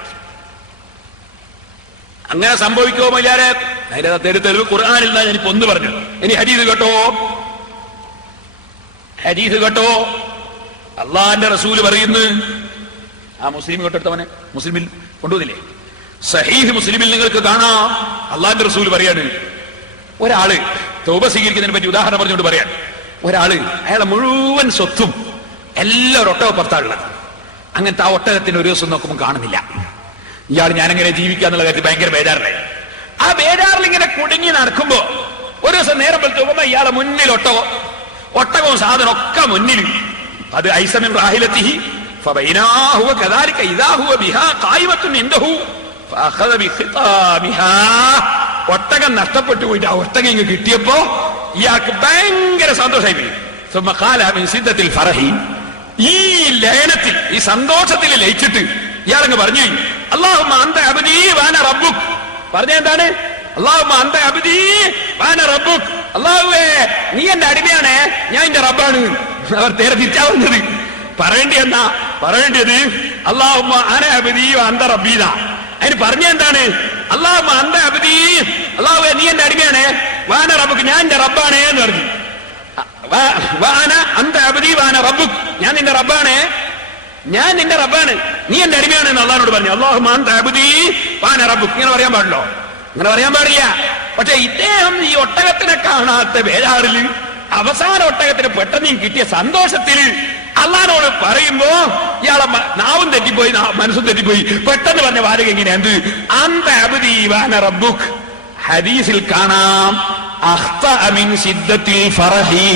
അങ്ങനെ സംഭവിക്കുമോ മര്യാദ? അതിന്റെ തെളിവ് ഖുർആനിൽ നിന്നാണ് ഞാനിപ്പോ ഒന്ന് പറഞ്ഞു. ഇനി ഹദീസ് കേട്ടോ. അള്ളാഹിന്റെ റസൂല് പറയുന്നു. ആ മുസ്ലിം കേട്ടെടുത്തവനെ മുസ്ലിമിൽ കൊണ്ടുവന്നില്ലേ? സഹീഹ് മുസ്ലിമിൽ നിങ്ങൾക്ക് കാണാം. അള്ളാഹിന്റെ റസൂല് പറയാണ്, ഒരാള് തൗബ സ്വീകരിക്കുന്നതിനെ പറ്റി ഉദാഹരണം പറഞ്ഞുകൊണ്ട് പറയാൻ. ഒരാള് അയാളെ മുഴുവൻ സ്വത്തും എല്ലാവരും ഒട്ടകപ്പുറത്താണുള്ളത്. അങ്ങനത്തെ ആ ഒട്ടകത്തിന് ഒരു ദിവസം നോക്കുമ്പോൾ കാണുന്നില്ല. ഇയാൾ ഞാനെങ്ങനെ ജീവിക്കാന്നുള്ള കാര്യത്തിൽ ഭയങ്കര ബേജാറിലായി. ആ ബേജാറിൽ ഇങ്ങനെ കുടുങ്ങി നടക്കുമ്പോ ഒരു ദിവസം നേരം വെളുത്തുമ്പോ ഇയാളെ മുന്നിൽ ഒട്ടകവും സാധനം ഒക്കെ മുന്നിൽ. അത് ഐസമിൻ റാഹിലത്തിഹി ഫബൈനാഹു കദാലിക ഇദാ ഹുവ ബിഹാ ഖായിമത്തുൻ ഇൻദഹു ഫഅഖദ ബിഖിതാമിഹാ. ഒട്ടകം നഷ്ടപ്പെട്ടു പോയിട്ട് ആ ഒട്ടകം ഇങ്ങ് കിട്ടിയപ്പോ ഇയാൾക്ക് ഭയങ്കര സന്തോഷമായി പോയി. സുമ്മ ഖാല മിൻ സിദ്ദത്തിൽ ഫറഹി. ഈ ലയനത്തിൽ, ഈ സന്തോഷത്തിൽ ലയിച്ചിട്ട് ഇയാളങ്ങ് പറഞ്ഞു, അല്ലാഹുമ്മ അന്ത അബ്ദീ വഅന റബ്ബുക്. പറഞ്ഞ എന്താണ്? അല്ലാഹുമ്മ അന്ത അബ്ദീ വഅന റബ്ബുക്. അല്ലാഹുവേ, നീ എന്റെ അടിമയാണ്, ഞാൻ എന്റെ റബ്ബാണ്. അവർ നേരെ തിരിച്ചാവുന്നത്. പറയേണ്ടത് അല്ലാഹുമ്മ അന അബ്ദീ വഅന്ത റബ്ബീ. അതിന് പറഞ്ഞ എന്താണ്? അല്ലാഹുമ്മ അന്ത അബ്ദീ, അല്ലാഹുവേ നീ എന്റെ അടിമയാണ്, വഅന റബ്ബുക്, ഞാൻ എന്റെ റബ്ബാണ് എന്ന് പറഞ്ഞു. അന്ത അബ്ദീ വഅന റബ്ബുക്, ഞാൻ നിന്റെ റബ്ബാണ്, നീ എന്റെ അടിമയാണ് എന്ന് അള്ളാഹിനോട് പറഞ്ഞു. അല്ലാഹുമ്മ അന്ത അബ്ദീ വഅന റബ്ബുക്. ഇങ്ങനെ പറയാൻ പാടില്ലോ? അങ്ങനെ പറയാൻ പാടില്ല. പക്ഷെ ഇദ്ദേഹം ഈ ഒട്ടകത്തിനെ കാണാത്ത ബേജാറിൽ, അവസാന ഒട്ടകത്തിന് പെട്ടെന്ന് കിട്ടിയ സന്തോഷത്തിൽ അള്ളാഹിനോട് പറയുമ്പോ ഇയാളെ നാവും തെറ്റിപ്പോയി, മനസ്സും തെറ്റിപ്പോയി. പെട്ടെന്ന് പറഞ്ഞ വാചകം എങ്ങനെയാ? എന്ത്? അന്ത അബ്ദീ വഅന റബ്ബുക്. ഹദീസിൽ കാണാം, അഖ്തഅ മിൻ സിദ്ദത്തിൽ ഫറഹി.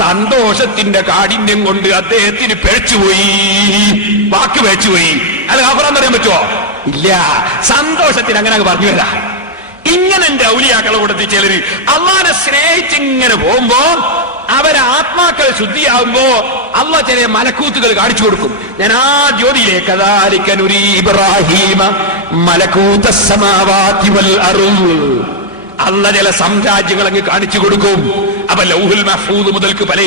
സന്തോഷത്തിന്റെ കാഠിന്യം കൊണ്ട് അദ്ദേഹത്തിന് പിഴച്ചുപോയി, വാക്ക് പിഴച്ചുപോയി. അത് കാഫറാന്ന് പറയാൻ പറ്റുമോ? ഇല്ല. സന്തോഷത്തിന് അങ്ങനെ പറഞ്ഞു വരാ. ഇങ്ങനെ എന്റെ ഔലിയാക്കളെ കൂട്ടത്തിൽ ചിലര് അള്ളാഹിനെ സ്നേഹിച്ചിങ്ങനെ പോകുമ്പോ അവരെ ആത്മാക്കൾ ശുദ്ധിയാവുമ്പോ അള്ളാഹ് ചില മലക്കൂത്തുകൾ കാണിച്ചു കൊടുക്കും. ഞാൻ ആ ജ്യോതിയിലേക്ക് ഇബ്രാഹിമ മലക്കൂത്തസ് സമാവാതി വൽ അർള്. അള്ളാഹ് ചില സാമ്രാജ്യങ്ങൾ അങ്ങ് കാണിച്ചു കൊടുക്കും. അപ്പൊ ലൗഹുൽ മഹ്ഫൂദ് മുതൽക്ക് പല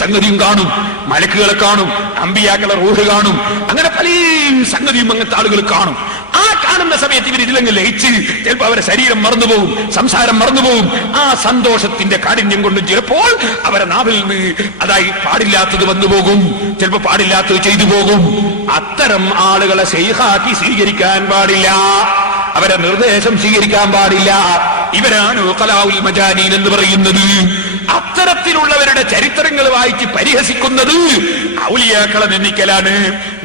സംഗതിയും കാണും, മലക്കുകളെ കാണും, അമ്പിയാക്കളെ റൂഹ് കാണും, അങ്ങനെ പല സംഗതിയും അങ്ങനത്തെ ആളുകൾ കാണും. ആ കാണുന്ന സമയത്ത് ഇവർ ഇതിലങ്ങ് ലയിച്ച് ചിലപ്പോൾ അവരെ ശരീരം മറന്നുപോകും, സംസാരം മറന്നുപോകും. ആ സന്തോഷത്തിന്റെ കാഠിന്യം കൊണ്ട് ചിലപ്പോൾ അവരെ നാവിൽ നിന്ന് അതായി പാടില്ലാത്തത് വന്നുപോകും, ചിലപ്പോൾ പാടില്ലാത്തത് ചെയ്തു പോകും. അത്തരം ആളുകളെ ശൈഖാക്കി സ്വീകരിക്കാൻ പാടില്ല, അവരെ നിർദ്ദേശം സ്വീകരിക്കാൻ പാടില്ല. ഇവരാണ് ഉഖലാഉൽ മജാനീൻ എന്ന് പറയുന്നത്. അത്തരത്തിലുള്ളവരുടെ ചരിത്രങ്ങൾ വായിച്ച് പരിഹസിക്കുന്നത് ഔലിയാക്കളെ നിന്ദിക്കലാണ്.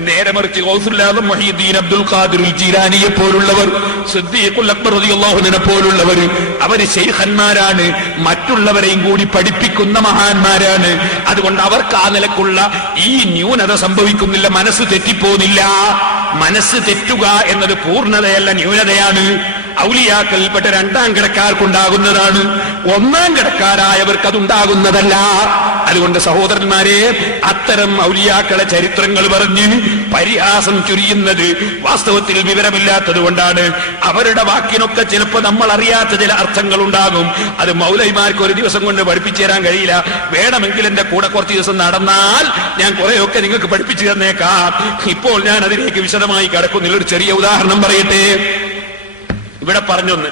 നേരെ മറിച്ച് ഗൗസുൽ ആദം മുഹീദ്ദീൻ അബ്ദുൽ ഖാദിർ ജീലാനിയെ പോലുള്ളവർ, സിദ്ദീഖുൽ അക്ബർ റളിയല്ലാഹു അൻഹു പോലുള്ളവർ, അവര് ശൈഖന്മാരാണ്, മറ്റുള്ളവരെയും കൂടി പഠിപ്പിക്കുന്ന മഹാന്മാരാണ്. അതുകൊണ്ട് അവർക്ക് ആ നിലക്കുള്ള ഈ ന്യൂനത സംഭവിക്കുന്നില്ല, മനസ്സ് തെറ്റിപ്പോന്നില്ല. മനസ്സ് തെറ്റുക എന്നത് പൂർണ്ണതയല്ല, ന്യൂനതയാണ്. ഔലിയാക്കൽപ്പെട്ട രണ്ടാം കിടക്കാർക്കുണ്ടാകുന്നതാണ്, ഒന്നാം കിടക്കാരായവർക്ക് അതുണ്ടാകുന്നതല്ല. അതുകൊണ്ട് സഹോദരന്മാരെ, അത്തരം ഔലിയാക്കളെ ചരിത്രങ്ങൾ പറഞ്ഞ് പരിഹാസം ചുരിയുന്നത് വാസ്തവത്തിൽ വിവരമില്ലാത്തത് കൊണ്ടാണ്. അവരുടെ വാക്കിനൊക്കെ ചിലപ്പോൾ നമ്മൾ അറിയാത്ത ചില അർത്ഥങ്ങൾ ഉണ്ടാകും. അത് മൗലവിമാർക്ക് ഒരു ദിവസം കൊണ്ട് പഠിപ്പിച്ചു തരാൻ കഴിയില്ല. വേണമെങ്കിൽ എന്റെ കൂടെ കുറച്ച് ദിവസം നടന്നാൽ ഞാൻ കുറെയൊക്കെ നിങ്ങൾക്ക് പഠിപ്പിച്ചു തന്നേക്കാം. ഇപ്പോൾ ഞാൻ അതിലേക്ക് വിശദമായി കടക്കുന്നില്ല. ഒരു ചെറിയ ഉദാഹരണം പറയട്ടെ. ഇവിടെ പറഞ്ഞൊന്ന്,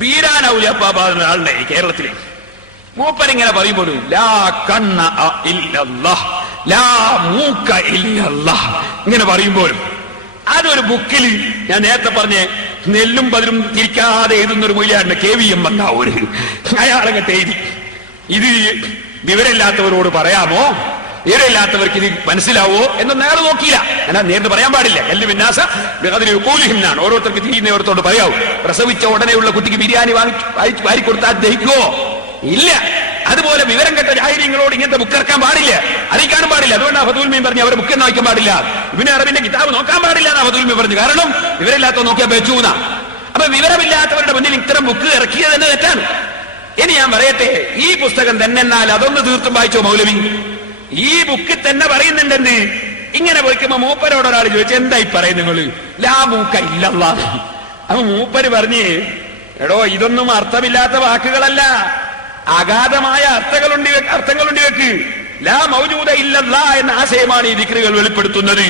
ബീരാൻ ഔലിയാപ്പാപ്പ ഒരാളുടെ കേരളത്തില് മൂപ്പരിങ്ങനെ പറയുമ്പോൾ ലാ കണ്ണ ഇല്ലല്ലാഹ് ലാ മൂക്ക ഇല്ലല്ലാഹ് ഇങ്ങനെ പറയുമ്പോഴും അതൊരു ബുക്കിൽ ഞാൻ നേരത്തെ പറഞ്ഞ നെല്ലും പതിരും തിരിക്കാതെ എഴുതുന്നൊരു മൂല്യാണ് KVM മങ്ങാവൂര്. അയാളങ്ങട്ട് എഴുതി, ഇത് വിവരമില്ലാത്തവരോട് പറയാമോ, വിവരമില്ലാത്തവർക്ക് ഇത് മനസ്സിലാവോ എന്നൊന്നും അയാൾ നോക്കിയില്ല. എന്നാൽ നേരിട്ട് പറയാൻ പാടില്ല. എല്ലാം വിന്യാസ അതിന് കൂലിഹിന്നാണ്, ഓരോരുത്തർക്ക് തിരിയുന്നവരത്തോട് പറയാവൂ. പ്രസവിച്ച ഉടനെയുള്ള കുട്ടിക്ക് ബിരിയാണി വാരി കൊടുത്താൽ ദഹിക്കുവോ? ഇല്ല. അതുപോലെ വിവരം കെട്ട ജാഹിലിങ്ങളോട് ഇങ്ങനത്തെ ബുക്ക് ഇറക്കാൻ പാടില്ല, അറിയിക്കാനും പാടില്ല. അതുകൊണ്ടാണ് ഫതുൽ മീൻ പറഞ്ഞു അവരെ ബുക്ക് വായിക്കാൻ പാടില്ല, ഇവന് അറബിന്റെ കിതാബ് നോക്കാൻ പാടില്ല എന്നാ ഫതുൽ മീൻ പറഞ്ഞു. കാരണം വിവരമില്ലാത്ത നോക്കിയാൽ വെച്ചൂന്ന. അപ്പൊ വിവരമില്ലാത്തവരുടെ മുന്നിൽ ഇത്തരം ബുക്ക് ഇറക്കിയത് തന്നെ തെറ്റാണ്. ഇനി ഞാൻ പറയട്ടെ, ഈ പുസ്തകം തന്നെ എന്നാൽ അതൊന്ന് തീർത്തും വായിച്ചോ മൗലവി? ഈ ബുക്ക് തന്നെ പറയുന്നുണ്ടെന്ന്. ഇങ്ങനെ പോയിക്കുമ്പോ മൂപ്പരോട് ഒരാൾ ചോദിച്ചു, എന്തായി പറയും നിങ്ങള്? ലാ മൂക്ക ഇല്ലല്ലാഹ്. അപ്പൊ മൂപ്പര് പറഞ്ഞ്, എടോ ഇതൊന്നും അർത്ഥമില്ലാത്ത വാക്കുകളല്ല, അഗാധമായ അർത്ഥങ്ങളുണ്ട് വെക്ക്. ലാ മൗജൂദ ഇല്ലല്ലാഹ് എന്ന ആശയമാണ് ഈ ദിക്റുകൾ വെളിപ്പെടുത്തുന്നത്.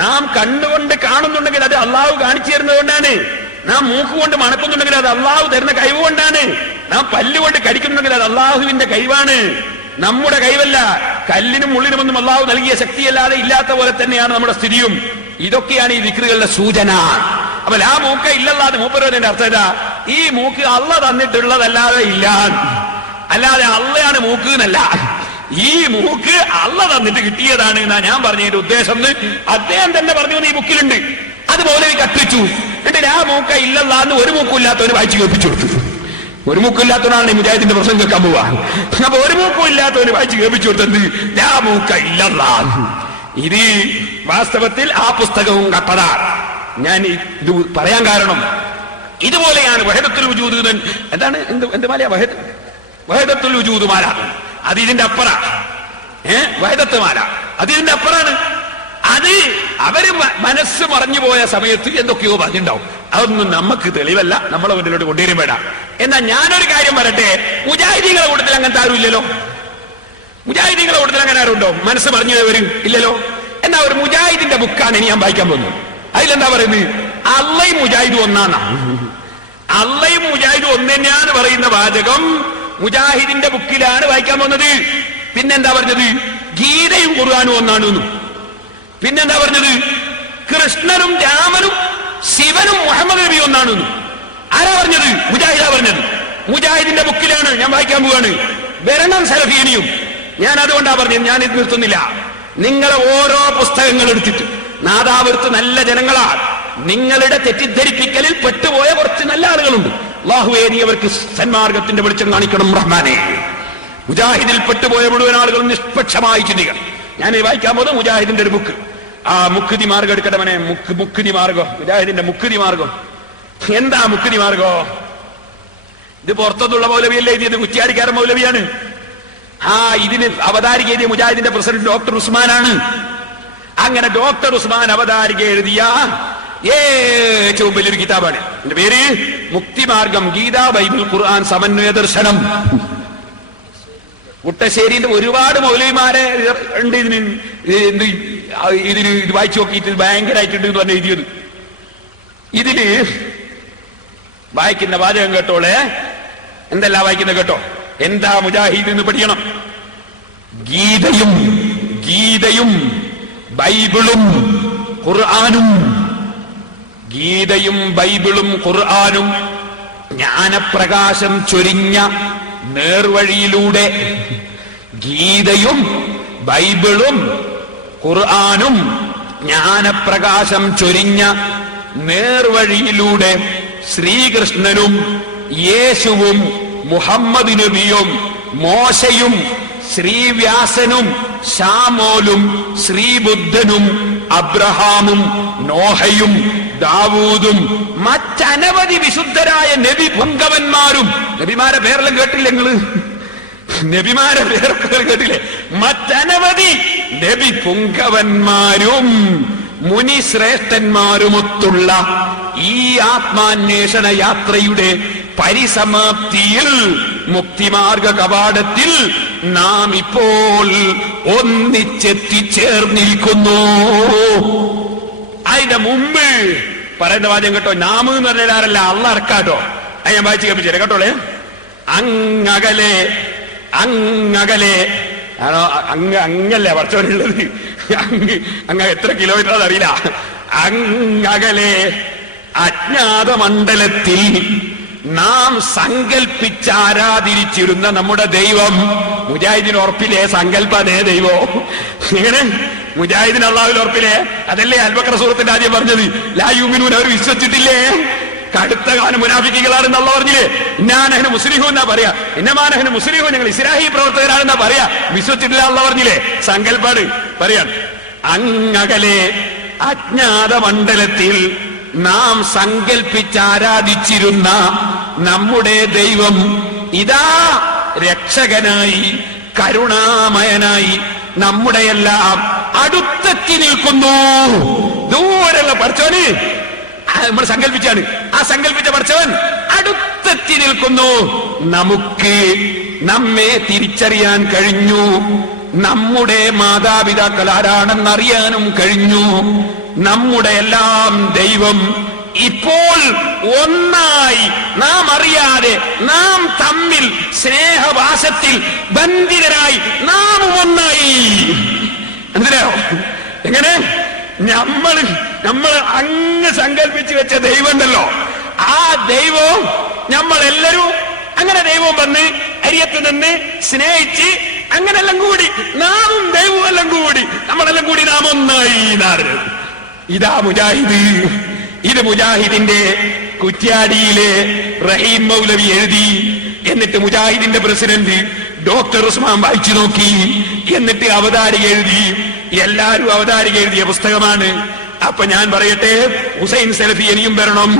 നാം കണ്ണുകൊണ്ട് കാണുന്നുണ്ടെങ്കിൽ അത് അള്ളാഹു കാണിച്ചു തരുന്നതുകൊണ്ടാണ്. നാം മൂക്കുകൊണ്ട് മണക്കുന്നുണ്ടെങ്കിൽ അത് അള്ളാഹു തരുന്ന കഴിവുകൊണ്ടാണ്. നാം പല്ലുകൊണ്ട് കടിക്കുന്നുണ്ടെങ്കിൽ അത് അള്ളാഹുവിന്റെ കഴിവാണ്, നമ്മുടെ കഴിവല്ല. കല്ലിനും മുള്ളിനുമൊന്നും അള്ളാഹു നൽകിയ ശക്തിയല്ലാതെ ഇല്ലാത്ത പോലെ തന്നെയാണ് നമ്മുടെ സ്ഥിതിയും. ഇതൊക്കെയാണ് ഈ ദിക്റുകളുടെ സൂചന. അപ്പൊ ലാ മൂക്ക ഇല്ലല്ലാതെ മൂപ്പരോന്റെ അർത്ഥം ഇതാ, ഈ മൂക്ക് അള്ള തന്നിട്ടുള്ളതല്ലാതെ ഇല്ല, അല്ലാതെ അള്ളയാണ് മൂക്ക് എന്നല്ല. ഈ മൂക്ക് അള്ള തന്നിട്ട് കിട്ടിയതാണ് എന്നാ ഞാൻ പറഞ്ഞതിന്റെ ഉദ്ദേശം. അദ്ദേഹം തന്നെ പറഞ്ഞു ഈ ബുക്കിലുണ്ട്. അതുപോലെ കത്തിച്ചു. എന്നിട്ട് ലാ മൂക്ക ഇല്ലല്ലാന്ന് ഒരു മൂക്കില്ലാത്തവന് വായിച്ചു കേൾപ്പിച്ചു കൊടുത്തു. ഒരു മൂക്കില്ലാത്തവനാണ് ഈ മുജാഹിദിന്റെ പ്രസംഗം കേൾക്കാൻ പോവാ. അപ്പൊ ഒരു മൂക്കും ഇല്ലാത്തവന് വായിച്ചു കേൾപ്പിച്ചു കൊടുത്തത് ലാ മൂക്ക ഇല്ലല്ലാഹ്. ഇത് വാസ്തവത്തിൽ ആ പുസ്തകവും കട്ടതാണ്. ഞാൻ ഇത് പറയാൻ കാരണം ഇതുപോലെയാണ് വഹദത്തുൽ വജൂദ്. എന്താണ് എന്ത് മാല? വഹദത്തുൽ വജൂദ് മാല. അത് ഇതിന്റെ അപ്പറ. വഹദത്ത് മാല അത് ഇതിന്റെ അപ്പറാണ്. അത് അവര് മനസ്സ് മറഞ്ഞു പോയ സമയത്ത് എന്തൊക്കെയോ പറഞ്ഞിട്ടുണ്ടാവും. അതൊന്നും നമുക്ക് തെളിവല്ല, നമ്മളെ മുന്നിലോട്ട് കൊണ്ടുവരും വേണ്ട. എന്നാൽ ഞാനൊരു കാര്യം പറയട്ടെ, മുജാഹിദീങ്ങളെ കൂട്ടത്തിൽ അങ്ങനത്തെ ആരും ഇല്ലല്ലോ. മുജാഹിദീങ്ങളെ കൂട്ടത്തിൽ അങ്ങനെ ആരും ഉണ്ടോ മനസ്സ് മറിഞ്ഞു പോയവരും? ഇല്ലല്ലോ. എന്നാ ഒരു മുജാഹിദിന്റെ ബുക്കാണ് ഇനി ഞാൻ വായിക്കാൻ പോകുന്നത്. അതിലെന്താ പറയുന്നത്? അള്ളയും മുജാഹിദും ഒന്നാണ്. അള്ളയും മുജാഹിദും ഒന്ന് തന്നെയാണ് പറയുന്ന വാചകം മുജാഹിദിന്റെ ബുക്കിലാണ് വായിക്കാൻ പോകുന്നത്. പിന്നെന്താ പറഞ്ഞത്? ഗീതയും ഖുർആനും ഒന്നാണ്. പിന്നെന്താ പറഞ്ഞത്? കൃഷ്ണനും രാമനും ശിവനും മുഹമ്മദ് നബി ഒന്നാണ്. ആരാ പറഞ്ഞത്? മുജാഹിദാ പറഞ്ഞത്. മുജാഹിദിന്റെ ബുക്കിലാണ് ഞാൻ വായിക്കാൻ പോവാണ്. വരണം സലഫീനിയും. ഞാൻ അതുകൊണ്ടാ പറഞ്ഞത്, ഞാൻ ഇത് നിർത്തുന്നില്ല. നിങ്ങളെ ഓരോ പുസ്തകങ്ങൾ എടുത്തിട്ട് നാദാവൃത്ത് നല്ല ജനങ്ങളാ, നിങ്ങളുടെ തെറ്റിദ്ധരിപ്പിക്കലിൽ പെട്ടുപോയ കുറച്ച് നല്ല ആളുകളുണ്ട്. അല്ലാഹുവേ, നീ അവർക്ക് സന്മാർഗത്തിന്റെ വെളിച്ചം കാണിക്കണം റഹ്മാനെ. മുജാഹിദിൽ പെട്ടുപോയ മുഴുവൻ ആളുകളും നിഷ്പക്ഷമായി ചിന്തിക്കണം. ഞാൻ വായിക്കാൻ പോകുന്നത് മുജാഹിദിന്റെ ഒരു ബുക്ക്. ആ മുക്തി മാർഗം എടുക്കണമനെ. മുക്തി മാർഗം, മുജാഹിദിന്റെ മുക്തി മാർഗം. എന്താ മുക്തി മാർഗം? ഇത് പുറത്തുനിന്നുള്ള മൗലവിയല്ലേ എഴുതിയത്, കുറ്റിയാടിക്കാരൻ മൗലവിയാണ്. ഇതിന് അവതാരിക എഴുതിയ മുജാഹിദിന്റെ പ്രസിഡന്റ് ഡോക്ടർ ഉസ്മാനാണ്. അങ്ങനെ ഡോക്ടർ ഉസ്മാൻ അവതാരിക എഴുതിയ ഏറ്റവും വലിയൊരു കിതാബാണ്. എന്റെ പേര് മുക്തിമാർഗം, ഗീത ബൈബിൾ ഖുർആൻ സമന്വയ ദർശനം. മുട്ടശ്ശേരിന്റെ ഒരുപാട് മൗലവിമാരെ ഉണ്ട് ഇതിന് ഇത് വായിച്ചു നോക്കിയിട്ട് ഭയങ്കരമായിട്ടുണ്ട് എന്ന് പറഞ്ഞ് എഴുതിയത്. ഇതില് വായിക്കുന്ന വാചകം കേട്ടോളെ, എന്തെല്ലാം വായിക്കുന്ന കേട്ടോ. എന്താ മുജാഹിദ് എന്ന് പഠിക്കണം. ഗീതയും ബൈബിളും ഖുർആനും, ഗീതയും ബൈബിളും ഖുർആനും ജ്ഞാനപ്രകാശം ചൊരിഞ്ഞ നേർവഴിയിലൂടെ, ഗീതയും ബൈബിളും ഖുർആനും ജ്ഞാനപ്രകാശം ചൊരിഞ്ഞ നേർവഴിയിലൂടെ ശ്രീകൃഷ്ണനും യേശുവും മുഹമ്മദ് നബിയും മോശയും ശ്രീവ്യാസനും ശാമോലും ശ്രീബുദ്ധനും അബ്രഹാമും നോഹയും ദാവൂദും മറ്റനവധി വിശുദ്ധരായ നബി പുങ്കവന്മാരും, നബിമാരെ പേരെല്ലാം കേട്ടില്ല നിങ്ങള്? നബിമാരെ പേരൊക്കെ കേട്ടില്ലേ? മറ്റനവധി നബി പുങ്കവന്മാരും മുനിശ്രേഷ്ഠന്മാരുമൊത്തുള്ള ഈ ആത്മാന്വേഷണ യാത്രയുടെ പരിസമാപ്തിയിൽ, മുക്തിമാർഗ കവാടത്തിൽ നാം ഇപ്പോൾ ഒന്നിച്ചെത്തിച്ചേർന്നിരിക്കുന്നു. അതിന്റെ മുമ്പ് പറയുന്ന വാചകം കേട്ടോ. നാം എന്ന് പറഞ്ഞാലല്ല, അള്ള ഇറക്കാട്ടോ. അത് ഞാൻ വായിച്ചു കേൾപ്പിച്ചേ കേട്ടോളെ. അങ്ങകലെ ആണോ? അങ്ങല്ലേ പറച്ചോനുള്ളത്? അങ്ങ് എത്ര കിലോമീറ്റർ അറിയില്ല. അങ്ങകലെ അജ്ഞാത മണ്ഡലത്തിൽ നാം സങ്കൽപ്പിച്ചാരാധിച്ചിരുന്ന നമ്മുടെ ദൈവം, മുജാഹിദിന് ഉറപ്പില്ലേ സങ്കല്പനേ ദൈവോ? ഇങ്ങനെ മുജാഹിദിന് അള്ളാഹുവിൽ ഉറപ്പില്ലേ? അതല്ലേ അൽബക്കർ സൂറത്തിന്റെ ആദ്യം പറഞ്ഞത്, ലാ യുമിനൂൻ, അവർ വിശ്വസിച്ചിട്ടില്ലേ? കടുത്ത കാലം മുനാഫിക്കുകളാണെന്ന് അള്ളാഹു പറഞ്ഞില്ലേ? ഇന്നാനഹ്നു മുസ്ലിഹൂൻ എന്നാ പറയാ, ഇന്നമാനഹ്നു മുസ്ലിഹൂൻ, ഞങ്ങൾ ഇസ്ലാഹി പ്രവർത്തകരാണെന്നാ പറയാ. വിശ്വസിച്ചിട്ടില്ല അള്ളാഹു പറഞ്ഞില്ലേ? സങ്കല്പാട് പറയാൻ. അങ്ങകലെ അജ്ഞാത മണ്ഡലത്തിൽ നാം സങ്കൽപ്പിച്ചാരാധിച്ചിരുന്ന നമ്മുടെ ദൈവം ഇതാ രക്ഷകനായി കരുണാമയനായി നമ്മുടെ എല്ലാം അടുത്തെത്തി നിൽക്കുന്നു. ദൂരെയുള്ള പഠിച്ചവന് നമ്മൾ സങ്കല്പിച്ചാണ്, ആ സങ്കല്പിച്ച പഠിച്ചവൻ അടുത്തെത്തി നിൽക്കുന്നു. നമുക്ക് നമ്മെ തിരിച്ചറിയാൻ കഴിഞ്ഞു, നമ്മുടെ മാതാപിതാക്കൾ ആരാണെന്നറിയാനും കഴിഞ്ഞു. നമ്മുടെ എല്ലാം ദൈവം ഇപ്പോൾ ഒന്നായി, നാം അറിയാതെ നാം തമ്മിൽ സ്നേഹവാസത്തിൽ ബന്ധിതരായി നാം ഒന്നായി. എന്തിനാ? എങ്ങനെ? നമ്മൾ അങ്ങ് സങ്കല്പിച്ചു വെച്ച ദൈവം ഉണ്ടല്ലോ, ആ ദൈവവും നമ്മളെല്ലാരും അങ്ങനെ ദൈവവും വന്ന് അരിയത്ത് നിന്ന് സ്നേഹിച്ച് അങ്ങനെല്ലാം കൂടി നാമും ദൈവവും എല്ലാം കൂടി നമ്മളെല്ലാം കൂടി നാം ഒന്നായി. ഇതാ മുജാഹിദ്. ഇത് മുജാഹിദിന്റെ കുറ്റ്യാടിയിലെ റഹീം മൗലവി എഴുതി. എന്നിട്ട് മുജാഹിദിന്റെ പ്രസിഡന്റ് ഡോക്ടർ ഉസ്മാൻ വായിച്ചു നോക്കി. എന്നിട്ട് അവതാരിക എഴുതി. എല്ലാരും അവതാരിക എഴുതിയ പുസ്തകമാണ്. അപ്പൊ ഞാൻ പറയട്ടെ, ഹുസൈൻ സലഫി ഇനിയും വരണം,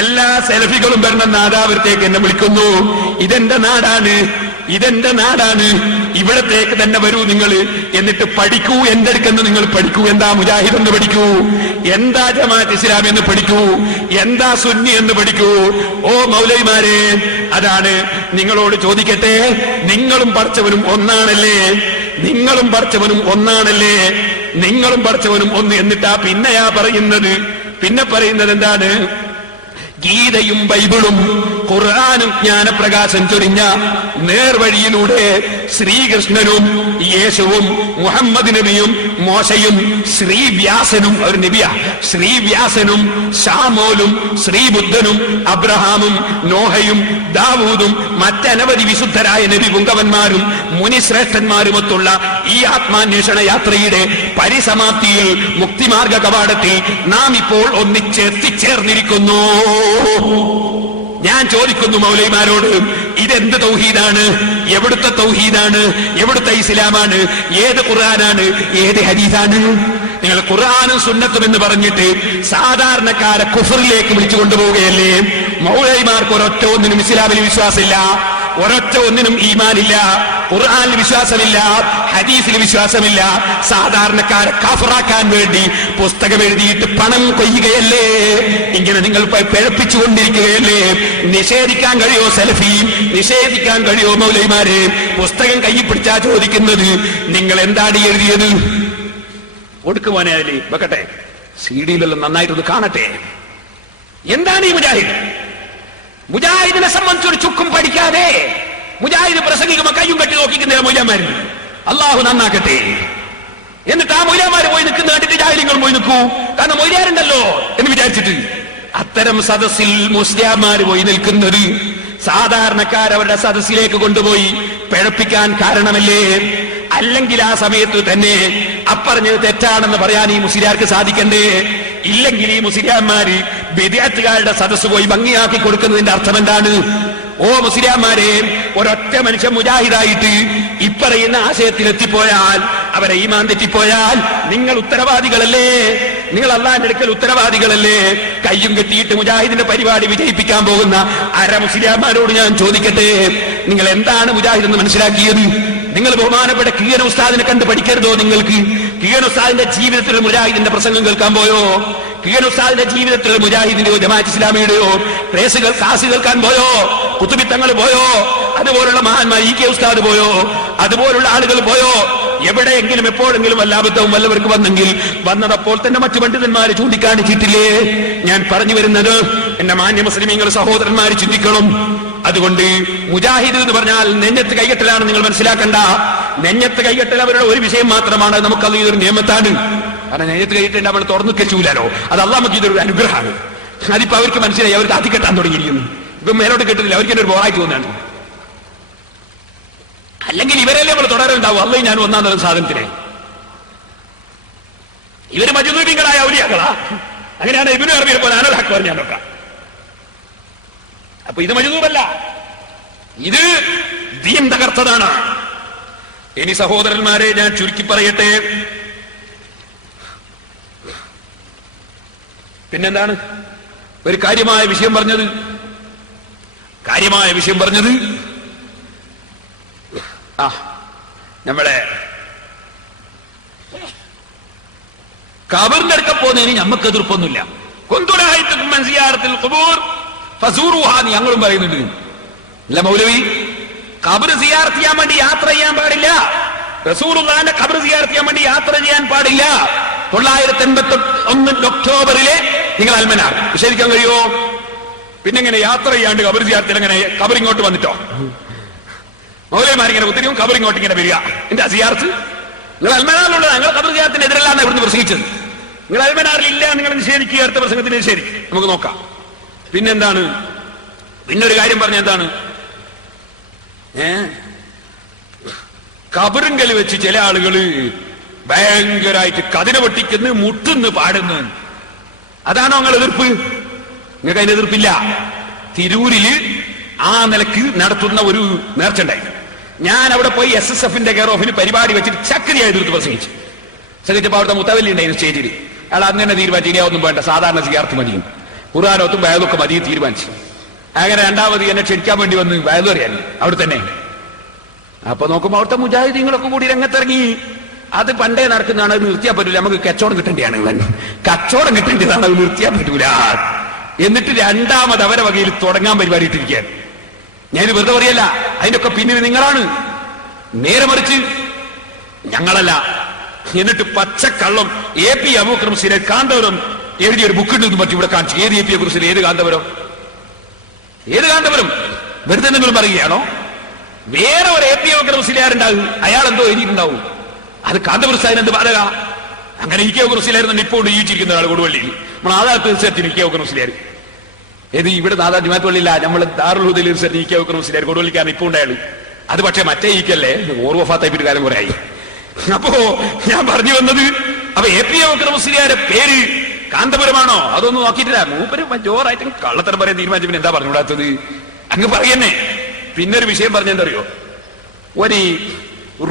എല്ലാ സെൽഫികളും വരണം. നാദാപുരത്തേക്ക് എന്നെ വിളിക്കുന്നു. ഇതെന്റെ നാടാണ്, ഇതെന്റെ നാടാണ്, ഇവിടത്തേക്ക് തന്നെ വരൂ നിങ്ങൾ. എന്നിട്ട് പഠിക്കൂ, എന്റെ അടുക്കെന്ന് നിങ്ങൾ പഠിക്കൂ. എന്താ മുജാഹിദ് എന്ന് പഠിക്കൂ, എന്താ ജമാഅത്ത് ഇസ്ലാമി എന്ന് പഠിക്കൂ, എന്താ സുന്നി എന്ന് പഠിക്കൂ. ഓ മൗലവിമാരെ, അതാണ് നിങ്ങളോട് ചോദിക്കട്ടെ, നിങ്ങളും പഠിച്ചവനും ഒന്നാണല്ലേ? നിങ്ങളും പഠിച്ചവനും ഒന്നാണല്ലേ? നിങ്ങളും പഠിച്ചവനും ഒന്ന്. എന്നിട്ടാ പിന്നെയാ പറയുന്നത്, പിന്നെ പറയുന്നത് എന്താണ്? ഗീതയും ബൈബിളും ഖുർആനും ജ്ഞാനപ്രകാശം ചൊരിഞ്ഞ നേർവഴിയിലൂടെ ശ്രീകൃഷ്ണനും യേശുവും മുഹമ്മദ് നബിയും മോശയും ശ്രീവ്യാസനും, ഒരു നബിയ, ശ്രീവ്യാസനും ശാമോലും ശ്രീബുദ്ധനും അബ്രഹാമും നോഹയും ദാവൂദും മറ്റനവധി വിശുദ്ധരായ നബി പുങ്കവന്മാരും മുനിശ്രേഷ്ഠന്മാരുമൊത്തുള്ള ഈ ആത്മാന്വേഷണ യാത്രയുടെ പരിസമാപ്തിയിൽ, മുക്തിമാർഗ കവാടത്തിൽ നാം ഇപ്പോൾ ഒന്നിച്ചെത്തിച്ചേർന്നിരിക്കുന്നു. ഞാൻ ചോദിക്കുന്നു മൗലവിമാരോട്, ഇതെന്ത് തൗഹീദാണ്? എവിടുത്തെ തൗഹീദാണ്? എവിടുത്തെ ഇസ്ലാമാണ്? ഏത് ഖുർആനാണ്? ഏത് ഹദീസാണ്? നിങ്ങൾ ഖുർആനും സുന്നത്തും എന്ന് പറഞ്ഞിട്ട് സാധാരണക്കാരെ കുഫറിലേക്ക് വിളിച്ചു കൊണ്ടുപോവുകയല്ലേ? മൗലവിമാർക്ക് ഒരൊറ്റ ഒന്നിനും ഇസ്ലാമിൽ വിശ്വാസമില്ല, ഒരൊറ്റ ഒന്നിനും ഈമാനില്ല, ഖുർആനിൽ വിശ്വാസമില്ല, ഹദീസിൽ വിശ്വാസമില്ല. സാധാരണക്കാരെ കാഫറാക്കാൻ വേണ്ടി പുസ്തകം എഴുതിയിട്ട് പണം കൊയ്യുകയല്ലേ? ഇങ്ങനെ നിങ്ങൾ പിഴപ്പിച്ചുകൊണ്ടിരിക്കുകയല്ലേ? നിഷേധിക്കാൻ കഴിയോ സലഫി? നിഷേധിക്കാൻ കഴിയോ മൗലവിമാരെ? പുസ്തകം കയ്യിൽ പിടിച്ചാ ചോദിക്കുന്നത്, നിങ്ങൾ എന്താണ് എഴുതിയത്? ഒടുക്കുവാനേ അതില് വെക്കട്ടെ, CD യിലെല്ലാം നന്നായിട്ടൊന്ന് കാണട്ടെ. എന്താണ് ഈ മുജാഹിദ്? മുജാഹിദിനെ സംബന്ധിച്ചൊരു ചുക്കും പഠിക്കാതെ മുജാഹിദ് പ്രസംഗിക്കുമ്പോ കയ്യും കെട്ടി നോക്കിക്കുന്ന മൊയ്ലാമാര് അള്ളാഹു നന്നാക്കട്ടെ. എന്നിട്ട് ആ മൊയ്ലാമാര് പോയി നിൽക്കുന്ന കണ്ടിട്ട് ജാഹിലിങ്ങൾ പോയി നിൽക്കൂ, കാരണം മൊയ്ലാരുണ്ടല്ലോ എന്ന് വിചാരിച്ചിട്ട്. അത്തരം സദസ്സിൽ മുസ്ലിയാമാര് പോയി നിൽക്കുന്നത് സാധാരണക്കാരവരുടെ സദസ്സിലേക്ക് കൊണ്ടുപോയി പിഴപ്പിക്കാൻ കാരണമല്ലേ? അല്ലെങ്കിൽ ആ സമയത്ത് തന്നെ അപ്പറഞ്ഞത് തെറ്റാണെന്ന് പറയാൻ ഈ മുസ്ലിയാർക്ക് സാധിക്കണ്ടേ? ഇല്ലെങ്കിൽ ഈ മുസ്ലിയാന്മാര് ബിദ്അത്തുകാരുടെ സദസ്സ് പോയി ഭംഗിയാക്കി കൊടുക്കുന്നതിന്റെ അർത്ഥം എന്താണ്? ഓ മുസ്ലിയാന്മാരെ, ഒരൊറ്റ മനുഷ്യൻ മുജാഹിദായിട്ട് ഇപ്പറയുന്ന ആശയത്തിലെത്തിപ്പോയാൽ, അവരെ ഈമാൻ തെറ്റിപ്പോയാൽ നിങ്ങൾ ഉത്തരവാദികളല്ലേ? നിങ്ങൾ അല്ലാഹുവിന്റെ അടുക്കൽ ഉത്തരവാദികളല്ലേ? കയ്യും കെട്ടിയിട്ട് മുജാഹിദിന്റെ പരിപാടി വിജയിപ്പിക്കാൻ പോകുന്ന അര മുസ്ലിയാന്മാരോട് ഞാൻ ചോദിക്കട്ടെ, നിങ്ങൾ എന്താണ് മുജാഹിദ് എന്ന് മനസ്സിലാക്കിയത്? നിങ്ങൾ ബഹുമാനപ്പെട്ട കിയൻ ഉസ്താദിനെ കണ്ട് പഠിക്കരുതോ? നിങ്ങൾക്ക് കിയൻ ഉസ്താദിന്റെ ജീവിതത്തിൽ മുജാഹിദിന്റെ പ്രസംഗം കേൾക്കാൻ പോയോ? കിയൻ ഉസ്താദിന്റെ ജീവിതത്തിൽ മുജാഹിദിന്റെയോ ജമാഅത്ത് ഇസ്ലാമിയുടെയോ ക്ലാസ് കേൾക്കാൻ പോയോ? കുത്തുബിത്തങ്ങൾ പോയോ? അതുപോലുള്ള മഹാന്മാർ ഇ കെ ഉസ്താദ് പോയോ? അതുപോലുള്ള ആളുകൾ പോയോ? എവിടെയെങ്കിലും എപ്പോഴെങ്കിലും വല്ല അബദ്ധവും വല്ലവർക്ക് വന്നെങ്കിൽ വന്നതപ്പോൾ തന്നെ മറ്റു പണ്ഡിതന്മാര് ചൂണ്ടിക്കാണിച്ചിട്ടില്ലേ? ഞാൻ പറഞ്ഞു വരുന്നത് എന്റെ മാന്യ മുസ്ലിമീങ്ങൾ സഹോദരന്മാര് ചിന്തിക്കണം. അതുകൊണ്ട് മുജാഹിദ് എന്ന് പറഞ്ഞാൽ നെഞ്ഞത്ത് കൈകെട്ടലാണ്, നിങ്ങൾ മനസ്സിലാക്കണ്ട. നെഞ്ഞത്ത് കൈകെട്ടൽ അവരുടെ ഒരു വിഷയം മാത്രമാണ്, നമുക്കത് ഇതൊരു നിയമത്താണ്. കാരണം നെഞ്ഞത്ത് കൈകെട്ടേണ്ട അവൾ തുറന്നു കെച്ചൂലോ, അത് അള്ളാഹ് നമുക്ക് ഇതൊരു അനുഗ്രഹമാണ്. അതിപ്പോ അവർക്ക് മനസ്സിലായി, അവർ താത്തി കെട്ടാൻ തുടങ്ങിയിരിക്കുന്നു. ഇപ്പൊ മേലോട്ട് കെട്ടുന്നില്ല, അവർക്ക് ഒരു ബോറായിട്ട് തോന്നാണ്. അല്ലെങ്കിൽ ഇവരല്ലേ നമ്മൾ തുടരുണ്ടാവും, അള്ളയും ഞാനും ഒന്നാം തരം സാധനത്തിനെ. ഇവര് മജ്നൂബികളായ ഔലിയാക്കളാ. അങ്ങനെയാണ് ഇബ്നു അറബിയെ പോലെ അനൽ ഹഖ് പറഞ്ഞാൽ നോക്കാം. അപ്പൊ ഇത് മജ്നൂബല്ല, ഇത് ദീൻ തകർത്തതാണ്. ഇനി സഹോദരന്മാരെ ഞാൻ ചുരുക്കി പറയട്ടെ. പിന്നെന്താണ് ഒരു കാര്യമായ വിഷയം പറഞ്ഞത്? നമ്മളെ ഖബറിന്റെ അടുക്ക പോകുന്നതിന് നമുക്ക് എതിർപ്പൊന്നുമില്ല. ഞങ്ങളും പറയുന്നുണ്ട്. അല്ല മൗലവി, ഖബർ സിയാറത്ത് ചെയ്യാൻ വേണ്ടി യാത്ര ചെയ്യാൻ പാടില്ല. റസൂലുള്ളാഹിന്റെ ഖബർ സിയാറത്ത് ചെയ്യാൻ വേണ്ടി യാത്ര ചെയ്യാൻ പാടില്ല. 981 ഒക്ടോബറിലെ നിങ്ങൾ അൽമനാർ നിഷേധിക്കാൻ കഴിയുമോ? പിന്നെങ്ങനെ യാത്ര ചെയ്യാണ്ട് ഖബർ സിയാറത്തിൽ എങ്ങനെ ഖബർ ഇങ്ങോട്ട് വന്നിട്ടോ? മൗലവിമാരിങ്ങനെ ഒത്തിരിയും ഖബർ ഇങ്ങോട്ട് ഇങ്ങനെ വരിക. എന്താ സിയാറത്ത്? നിങ്ങൾ അൽമനാറിലുള്ളത് ഞങ്ങൾ ഖബർ സിയാറത്തിന് എതിരല്ലാന്ന് ഇവിടുന്ന് പ്രസംഗിച്ചത്. നിങ്ങൾ അൽമനാറിൽ ഇല്ല, നിങ്ങൾ നിഷേധിക്കുക. അടുത്ത പ്രസംഗത്തിന് ശരി, നമുക്ക് നോക്കാം. പിന്നെന്താണ്? പിന്നൊരു കാര്യം പറഞ്ഞ എന്താണ്? ഖബറിങ്കൽ വെച്ച് ചില ആളുകള് ഭയങ്കരമായിട്ട് കതിര പൊട്ടിക്കുന്നു, മുട്ടുന്ന് പാടുന്നു. അതാണോ നിങ്ങൾ എതിർപ്പ്? നിങ്ങൾക്ക് അതിന് എതിർപ്പില്ല. തിരൂരില് ആ നിലക്ക് നടത്തുന്ന ഒരു നേർച്ച ഉണ്ടായി. ഞാൻ അവിടെ പോയി SSFന്റെ കെയർ ഓഫിന് പരിപാടി വെച്ചിട്ട് ചക്രിയായി എതിർത്ത് പ്രസംഗിച്ചപ്പോ അവിടുത്തെ മുത്തവല്ലി ഉണ്ടായിരുന്നു സ്റ്റേജിൽ. അയാൾ അങ്ങനെ തീരുമാനിച്ചു, ഇനിയൊന്നും വേണ്ട, സാധാരണ സിയാർത്ത് മതിയും, ഖുർആനോത്തും വയലൊക്കെ മതി തീരുമാനിച്ചു. അങ്ങനെ രണ്ടാമത് എന്നെ ക്ഷണിക്കാൻ വേണ്ടി വന്ന് വയലു അറിയാൻ അവിടെ തന്നെ. അപ്പൊ നോക്കുമ്പോ അവിടുത്തെ മുജാഹിദീങ്ങളൊക്കെ കൂടി രംഗത്തിറങ്ങി. അത് പണ്ടേ നടക്കുന്നതാണ്, അത് നിർത്തിയാൻ പറ്റൂല, നമുക്ക് കച്ചവടം കിട്ടേണ്ടതാണ്. കച്ചവടം കിട്ടേണ്ടതാണ്, അത് നിർത്തിയാൻ പറ്റൂല. എന്നിട്ട് രണ്ടാമത് അവരെ വകയിൽ തുടങ്ങാൻ പരിപാടി ഇട്ടിരിക്കാൻ. ഞാൻ വെറുതെ പറയല്ല, അതിന്റെ ഒക്കെ പിന്നിൽ നിങ്ങളാണ്. നേരെ മറിച്ച് ഞങ്ങളല്ല. എന്നിട്ട് പച്ചക്കള്ളം AP അബൂബക്കർ മുസ്ലിയാർ കാന്തപുരം എഴുതിയൊരു ബുക്ക് ഉണ്ടെന്ന് പറ്റി ഇവിടെ കാണിച്ചു. ഏത് AP അബൂബക്കർ മുസ്ലിയാർ? ഏത് കാന്തപുരം? വെറുതെ എന്തെങ്കിലും പറയുകയാണോ? വേറെ ഒരു AP അബൂബക്കർ മുസ്ലിയാർ ഉണ്ടാവും, അയാൾ എന്തോ എഴുതിയിട്ടുണ്ടാവും. അത് കാന്തപുരം സാഹിബ് എന്ത് ബാധക? അങ്ങനെ ഇ കെ അബൂബക്കർ മുസ്ലിയാർ ഇപ്പോൾ ജീവിച്ചിരിക്കുന്ന ആൾ കൊടുവള്ളിയിൽ. നമ്മൾ ആധാർ തീർച്ചയായിട്ടും ഇ കെ അബൂബക്കർ മുസ്ലിയാർ. ഏത് ഇവിടെ നാദാ ജമാഅത്ത് പള്ളിയില്ല, നമ്മൾ ദാറുൽ ഹുദയിൽ തീർച്ചയായിട്ടും ഇ കെ അബൂബക്കർ മുസ്ലിയാർ കൊടുവള്ളിക്കാരൻ ഇപ്പോൾ ഉണ്ടായാലും. അത് പക്ഷേ മറ്റേ ഈക്കല്ലേ, ഓർ വഫാത്തായിട്ട് കാലം കുറെ ആയി. അപ്പോ ഞാൻ പറഞ്ഞു വന്നത്, അപ്പൊ AP അബൂബക്കർ മുസ്ലിയാരുടെ പേര് കാന്തപുരമാണോ? അതൊന്നും നോക്കിയിട്ടില്ല. മൂപ്പര് ജോറായിട്ട് കള്ളത്തരം പറയാൻ തീരുമാനിച്ചു. പിന്നെ എന്താ പറഞ്ഞുകൂടാത്തത്? അങ്ങ് പറയുന്നേ. പിന്നൊരു വിഷയം പറഞ്ഞെന്തറിയോ? ഒരു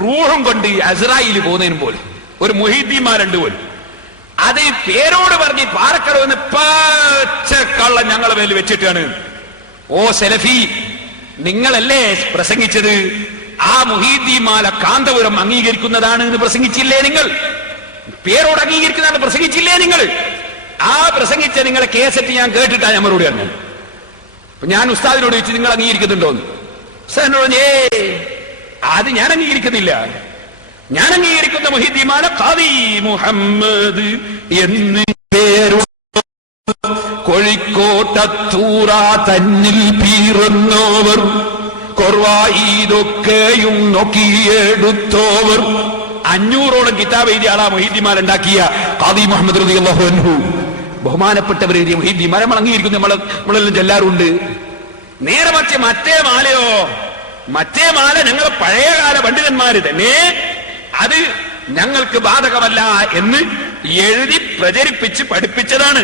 റൂഹും കൊണ്ട് അസ്രായിൽ പോകുന്നതിനും പോലും ഒരു മുഹീദ്ദീന്മാരുണ്ട് പോലും. അത് പേരോട് പറഞ്ഞ് പാറക്കടവെന്ന് പച്ച കള്ളം ഞങ്ങളെ മേൽ വെച്ചിട്ടാണ്. ഓ സലഫി, നിങ്ങളല്ലേ പ്രസംഗിച്ചത് ആ മുഹീദ്ദീന്മാല കാന്തപുരം അംഗീകരിക്കുന്നതാണ് എന്ന് പ്രസംഗിച്ചില്ലേ? നിങ്ങൾ പേരോട് അംഗീകരിക്കുന്നതാണ് പ്രസംഗിച്ചില്ലേ നിങ്ങൾ? ആ പ്രസംഗിച്ച നിങ്ങളെ കേസറ്റ് ഞാൻ കേട്ടിട്ടാ ഞാൻ മറുപടി പറഞ്ഞു. ഞാൻ ഉസ്താദിനോട് ചോദിച്ചു, നിങ്ങൾ അംഗീകരിക്കുന്നുണ്ടോന്ന്? ഉസ്താദിനോട് അത് ഞാൻ അംഗീകരിക്കുന്നില്ല. ഞാൻ അംഗീകരിക്കുന്ന മുഹീദ്ദീന്മാല ഖാദി മുഹമ്മദ് എന്ന് പേരു കൊഴി കോഴിക്കോട്ടത്തൂറ തന്നിൽ പീറുന്നോവർ കൊർവായിതൊക്കെയും നോക്കിയെടുത്തോവർ. 500ഓളം കിതാബ് എഴുതിയ ആളാ മൊഹീദ്ദിമാരുണ്ടാക്കിയ ഖാദി മുഹമ്മദ് റളിയല്ലാഹു അൻഹു. ബഹുമാനപ്പെട്ടവർ എഴുതിയ മൊഹീദ്ദിമാരെ നമ്മൾ അംഗീകരിക്കുന്നു, നമ്മളെല്ലാം ചെല്ലാറുണ്ട്. നേരെ മറിച്ച് മറ്റേ മാലയോ, മറ്റേ മാല ഞങ്ങൾ പഴയകാല പണ്ഡിതന്മാര് തന്നെ അത് ഞങ്ങൾക്ക് ബാധകമല്ല എന്ന് എഴുതി പ്രചരിപ്പിച്ച് പഠിപ്പിച്ചതാണ്.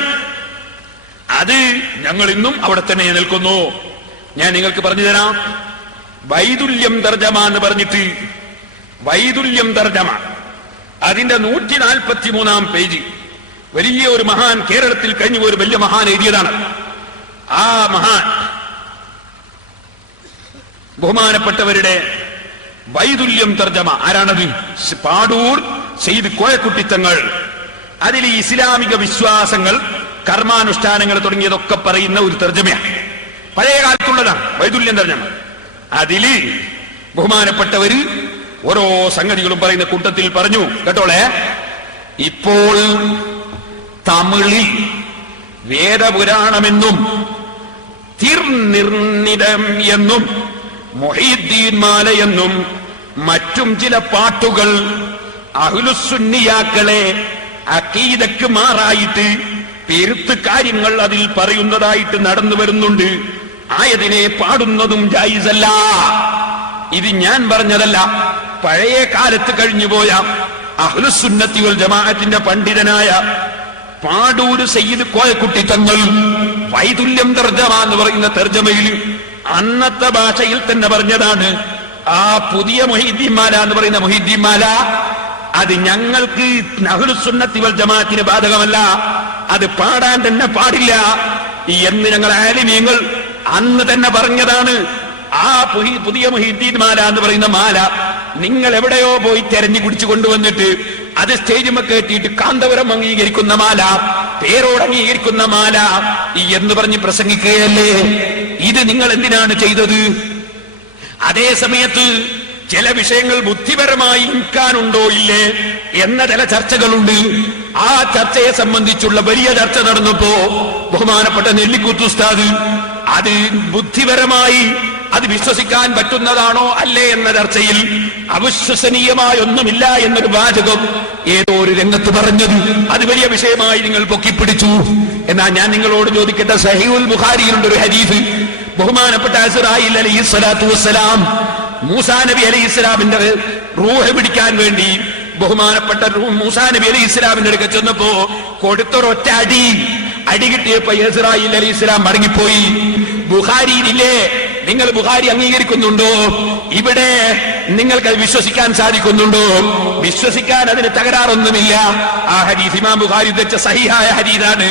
അത് ഞങ്ങൾ ഇന്നും അവിടെ തന്നെ നിൽക്കുന്നു. ഞാൻ നിങ്ങൾക്ക് പറഞ്ഞു തരാം. വൈദുല്യം തർജമ എന്ന് പറഞ്ഞിട്ട്, വൈദുല്യം തർജമ അതിന്റെ 143-ാം പേജ് വലിയ ഒരു മഹാൻ, കേരളത്തിൽ കഴിഞ്ഞ ഒരു വലിയ മഹാൻ എഴുതിയതാണ്. ആ മഹാൻ ബഹുമാനപ്പെട്ടവരുടെ വൈദുല്യം തർജമ ആരാണത്? പാടൂർ സെയ്ദ് കോയക്കുട്ടിത്തങ്ങൾ. അതിൽ ഇസ്ലാമിക വിശ്വാസങ്ങൾ, കർമാനുഷ്ഠാനങ്ങൾ തുടങ്ങിയതൊക്കെ പറയുന്ന ഒരു തർജമയാണ്. പഴയ കാലത്തുള്ളതാണ് വൈദുല്യം തർജമ. അതില് ബഹുമാനപ്പെട്ടവര് ഓരോ സംഗതികളും പറയുന്ന കൂട്ടത്തിൽ പറഞ്ഞു കേട്ടോളെ. ഇപ്പോൾ തമിഴിൽ വേദപുരാണമെന്നും തിർനിർണിതം എന്നും മുഹീദ്ദീൻ മാല എന്നും മറ്റും ചില പാട്ടുകൾ അഹ്ലുസുന്നിയാക്കളെ അഖീദക്ക് മാറായിട്ട് പെരുത്ത് കാര്യങ്ങൾ അതിൽ പറയുന്നതായിട്ട് നടന്നു വരുന്നുണ്ട്. ആയതിനെ പാടുന്നതും ജായിസല്ല. ഇത് ഞാൻ പറഞ്ഞതല്ല, പഴയ കാലത്ത് കഴിഞ്ഞുപോയ അഹ്ലുസുന്നത്തി വൽ ജമാഅത്തിന്റെ പണ്ഡിതനായ പാടൂര് സയ്യിദ് കോയക്കുട്ടി തങ്ങൾ വൈദുല്യം തർജമ എന്ന് പറയുന്ന തർജമയിൽ അന്നത്തെ ഭാഷയിൽ തന്നെ പറഞ്ഞതാണ്. ആ പുതിയ മുഹീദ്ദീൻ മാല എന്ന് പറയുന്ന മുഹീദ്ദീൻ മാല അത് ഞങ്ങൾക്ക് അഹ്ലുസുന്നത്തി വൽ ജമാഅത്തിന് ബാധകമല്ല, അത് പാടാൻ തന്നെ പാടില്ല എന്ന് ഞങ്ങൾ ആലിമീങ്ങൾ അന്ന് തന്നെ പറഞ്ഞതാണ്. ആ പുതിയ മുഹീദ്ദീൻ മാല എന്ന് പറയുന്ന മാല നിങ്ങൾ എവിടെയോ പോയി തെരഞ്ഞു കുടിച്ചു കൊണ്ടുവന്നിട്ട് അത് സ്റ്റേജിൽ കയറ്റിയിട്ട് കാന്തപുരം അംഗീകരിക്കുന്ന മാല, പേരോട് അംഗീകരിക്കുന്ന മാല എന്ന് പറഞ്ഞ് പ്രസംഗിക്കുകയല്ലേ? ഇത് നിങ്ങൾ എന്തിനാണ് ചെയ്തത്? അതേ സമയത്ത് ചില വിഷയങ്ങൾ ബുദ്ധിപരമായി ഇൻകാനുണ്ടോ ഇല്ലേ എന്ന ചില ചർച്ചകളുണ്ട്. ആ ചർച്ചയെ സംബന്ധിച്ചുള്ള വലിയ ചർച്ച നടന്നപ്പോ ബഹുമാനപ്പെട്ട നെല്ലിക്കുത്ത് ഉസ്താദ് അത് ബുദ്ധിപരമായി അത് വിശ്വസിക്കാൻ പറ്റുന്നതാണോ അല്ലേ എന്ന ചർച്ചയിൽ അവിശ്വസനീയമായ ഒന്നുമില്ല എന്നൊരു വാചകം ഏതോ ഒരു രംഗത്ത് പറഞ്ഞത് അത് വലിയ വിഷയമായി നിങ്ങൾ പൊക്കിപ്പിടിച്ചു. എന്നാൽ ഞാൻ നിങ്ങളോട് ചോദിക്കട്ടെ, സഹീഹുൽ ബുഖാരിയിലുണ്ട് ഒരു ഹദീസ്. ബഹുമാനപ്പെട്ട ഇസ്രായീൽ അലൈഹിസ്സലാത്തു വസ്സലാം മൂസാ നബി അലൈഹിസ്സലാമിന്റെ റൂഹ് പിടിക്കാൻ വേണ്ടി ബഹുമാനപ്പെട്ട മൂസാ നബി അലൈഹിസ്സലാമിന്റെ അടുക്കൽ ചെന്നപ്പോ കൊടുത്തൊരൊറ്റ അടി കിട്ടിയപ്പോ ഇസ്രായീൽ അലൈഹിസ്സലാം മടങ്ങിപ്പോയി. ബുഖാരിയിലില്ലേ? നിങ്ങൾ ബുഖാരി അംഗീകരിക്കുന്നുണ്ടോ? ഇവിടെ നിങ്ങൾക്ക് വിശ്വസിക്കാൻ സാധിക്കുന്നുണ്ടോ? വിശ്വസിക്കാൻ അതിന് തകരാറൊന്നുമില്ല. ആ ഹദീസ് ഇമാം ബുഖാരി ഉദ്ധരിച്ച സഹീഹായ ഹദീസാണ്.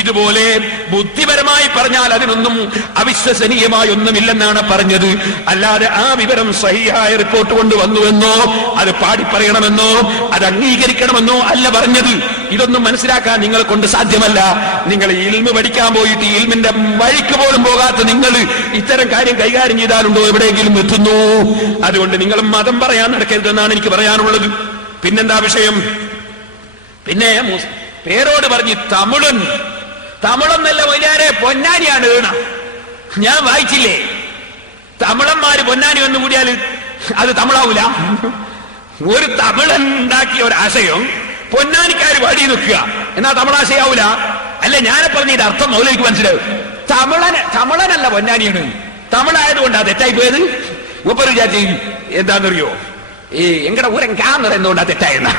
ഇതുപോലെ ബുദ്ധിപരമായി പറഞ്ഞാൽ അതിനൊന്നും അവിശ്വസനീയമായി ഒന്നുമില്ലെന്നാണ് പറഞ്ഞത്. അല്ലാതെ ആ വിവരം സഹീഹായ റിപ്പോർട്ട് കൊണ്ടുവന്നുവെന്നോ അത് പാടിപ്പറയണമെന്നോ അത് അംഗീകരിക്കണമെന്നോ അല്ല പറഞ്ഞത്. ഇതൊന്നും മനസ്സിലാക്കാൻ നിങ്ങളെ കൊണ്ട് സാധ്യമല്ല. നിങ്ങൾ ഇൽമ് പഠിക്കാൻ പോയിട്ട് ഇൽമിന്റെ വഴിക്ക് പോലും പോകാത്ത നിങ്ങൾ ഇത്തരം കാര്യം കൈകാര്യം ചെയ്താലുണ്ടോ എവിടെയെങ്കിലും എത്തുന്നു? അതുകൊണ്ട് നിങ്ങൾ മതം പറയാൻ നടക്കരുതെന്നാണ് എനിക്ക് പറയാനുള്ളത്. പിന്നെന്താ വിഷയം? പിന്നെ പേരോട് പറഞ്ഞ് തമിഴൊന്നല്ല മൊയ്ലാരെ, പൊന്നാനിയാണ് വീണ. ഞാൻ വായിച്ചില്ലേ, തമിഴന്മാര് പൊന്നാനി വന്നു കൂടിയാൽ അത് തമിഴാവൂല. ഒരു തമിഴൻ ഉണ്ടാക്കിയ ഒരാശയം പൊന്നാനിക്കാര് പാടി നിൽക്കുക എന്നാ തമിഴാശയാവൂല. അല്ല, ഞാൻ പറഞ്ഞ ഇത് അർത്ഥം മൗലവിക്ക് മനസ്സിലാവും. തമിഴനല്ല പൊന്നാനിയാണ്, തമിഴായതുകൊണ്ടാ തെറ്റായി പോയത്. മൂപ്പര് വിചാരിച്ച് എന്താണെന്നറിയോ, ഈ എങ്കടെ ഊരൻ കാന്നറിയുന്നതുകൊണ്ടാ തെറ്റായെന്ന.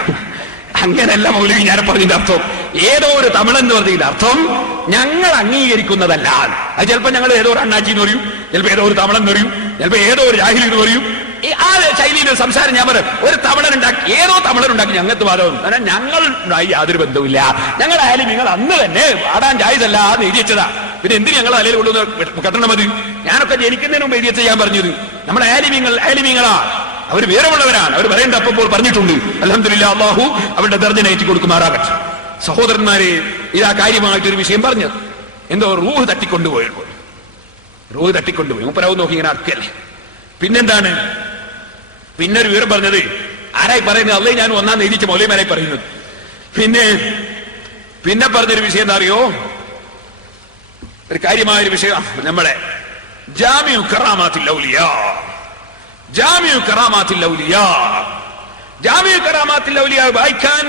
അങ്ങനല്ല മൗലവി ഞാൻ പറഞ്ഞതിന്റെ അർത്ഥം. ഏതോ ഒരു തമിഴെന്ന് പറഞ്ഞതിന്റെ അർത്ഥം ഞങ്ങൾ അംഗീകരിക്കുന്നതല്ല. അത് ചിലപ്പോ ഞങ്ങൾ ഏതോ ഒരു അണ്ണാച്ചി എന്ന് പറയും, ചിലപ്പോ ഏതോ ഒരു തമിഴെന്ന് പറയും, ചിലപ്പോ ഏതോ ഒരു ജാഹിലി എന്ന് പറയും. ആ ശൈലിയിലെ സംസാരം ഞാൻ പറയും. ഒരു തമിഴനുണ്ടാക്കി, ഏതോ തമിഴനുണ്ടാക്കി ഞങ്ങൾക്ക് വാദവും. കാരണം ഞങ്ങളുമായി യാതൊരു ബന്ധവുമില്ല. ഞങ്ങളായാലും നിങ്ങൾ അന്ന് തന്നെ പാടാൻ ജായിസല്ല എന്ന് എഴുതിച്ചതാ. പിന്നെ എന്തിന് ഞങ്ങൾ അലയിൽ കൊണ്ടുവന്ന് കെട്ടണം? അത് ഞാനൊക്കെ ജനിക്കുന്നതിന് മുമ്പ് എഴുതിച്ച ഞാൻ പറഞ്ഞത്. നമ്മുടെ ആലിമീങ്ങളാ, അവർ വിവരമുള്ളവരാണ്. അവർ പറയേണ്ട അപ്പോൾ പറഞ്ഞിട്ടുണ്ട്. അൽഹംദുലില്ലാഹ്, അല്ലാഹു അവരുടെ ദർജ നയിച്ചു കൊടുക്കുമാറാകട്ടെ. സഹോദരന്മാരെ, ഇതാ കാര്യമായിട്ടൊരു വിഷയം പറഞ്ഞത്. എന്തോ റൂഹ് തട്ടിക്കൊണ്ടുപോയി. മൂപ്പരാവ് നോക്കി ഇങ്ങനെ അക്കല്ലേ. പിന്നെന്താണ്? പിന്നെ ഒരു വിവരം പറഞ്ഞത് ആരായി പറയുന്നത്? അല്ലേ ഞാൻ ഒന്നാം എഴുതിച്ച മൗലവിമാരായി പറയുന്നത്. പിന്നെ പറഞ്ഞൊരു വിഷയം എന്താ അറിയോ? ഒരു കാര്യമായൊരു വിഷയം നമ്മളെ ജാമിഉ കറാമാത്തിൽ ഔലിയാ, ജാമിഉ കറാമാത്തിൽ ഔലിയാ, ജാമിഉ കറാമാത്തിൽ ഔലിയാ വായിക്കാൻ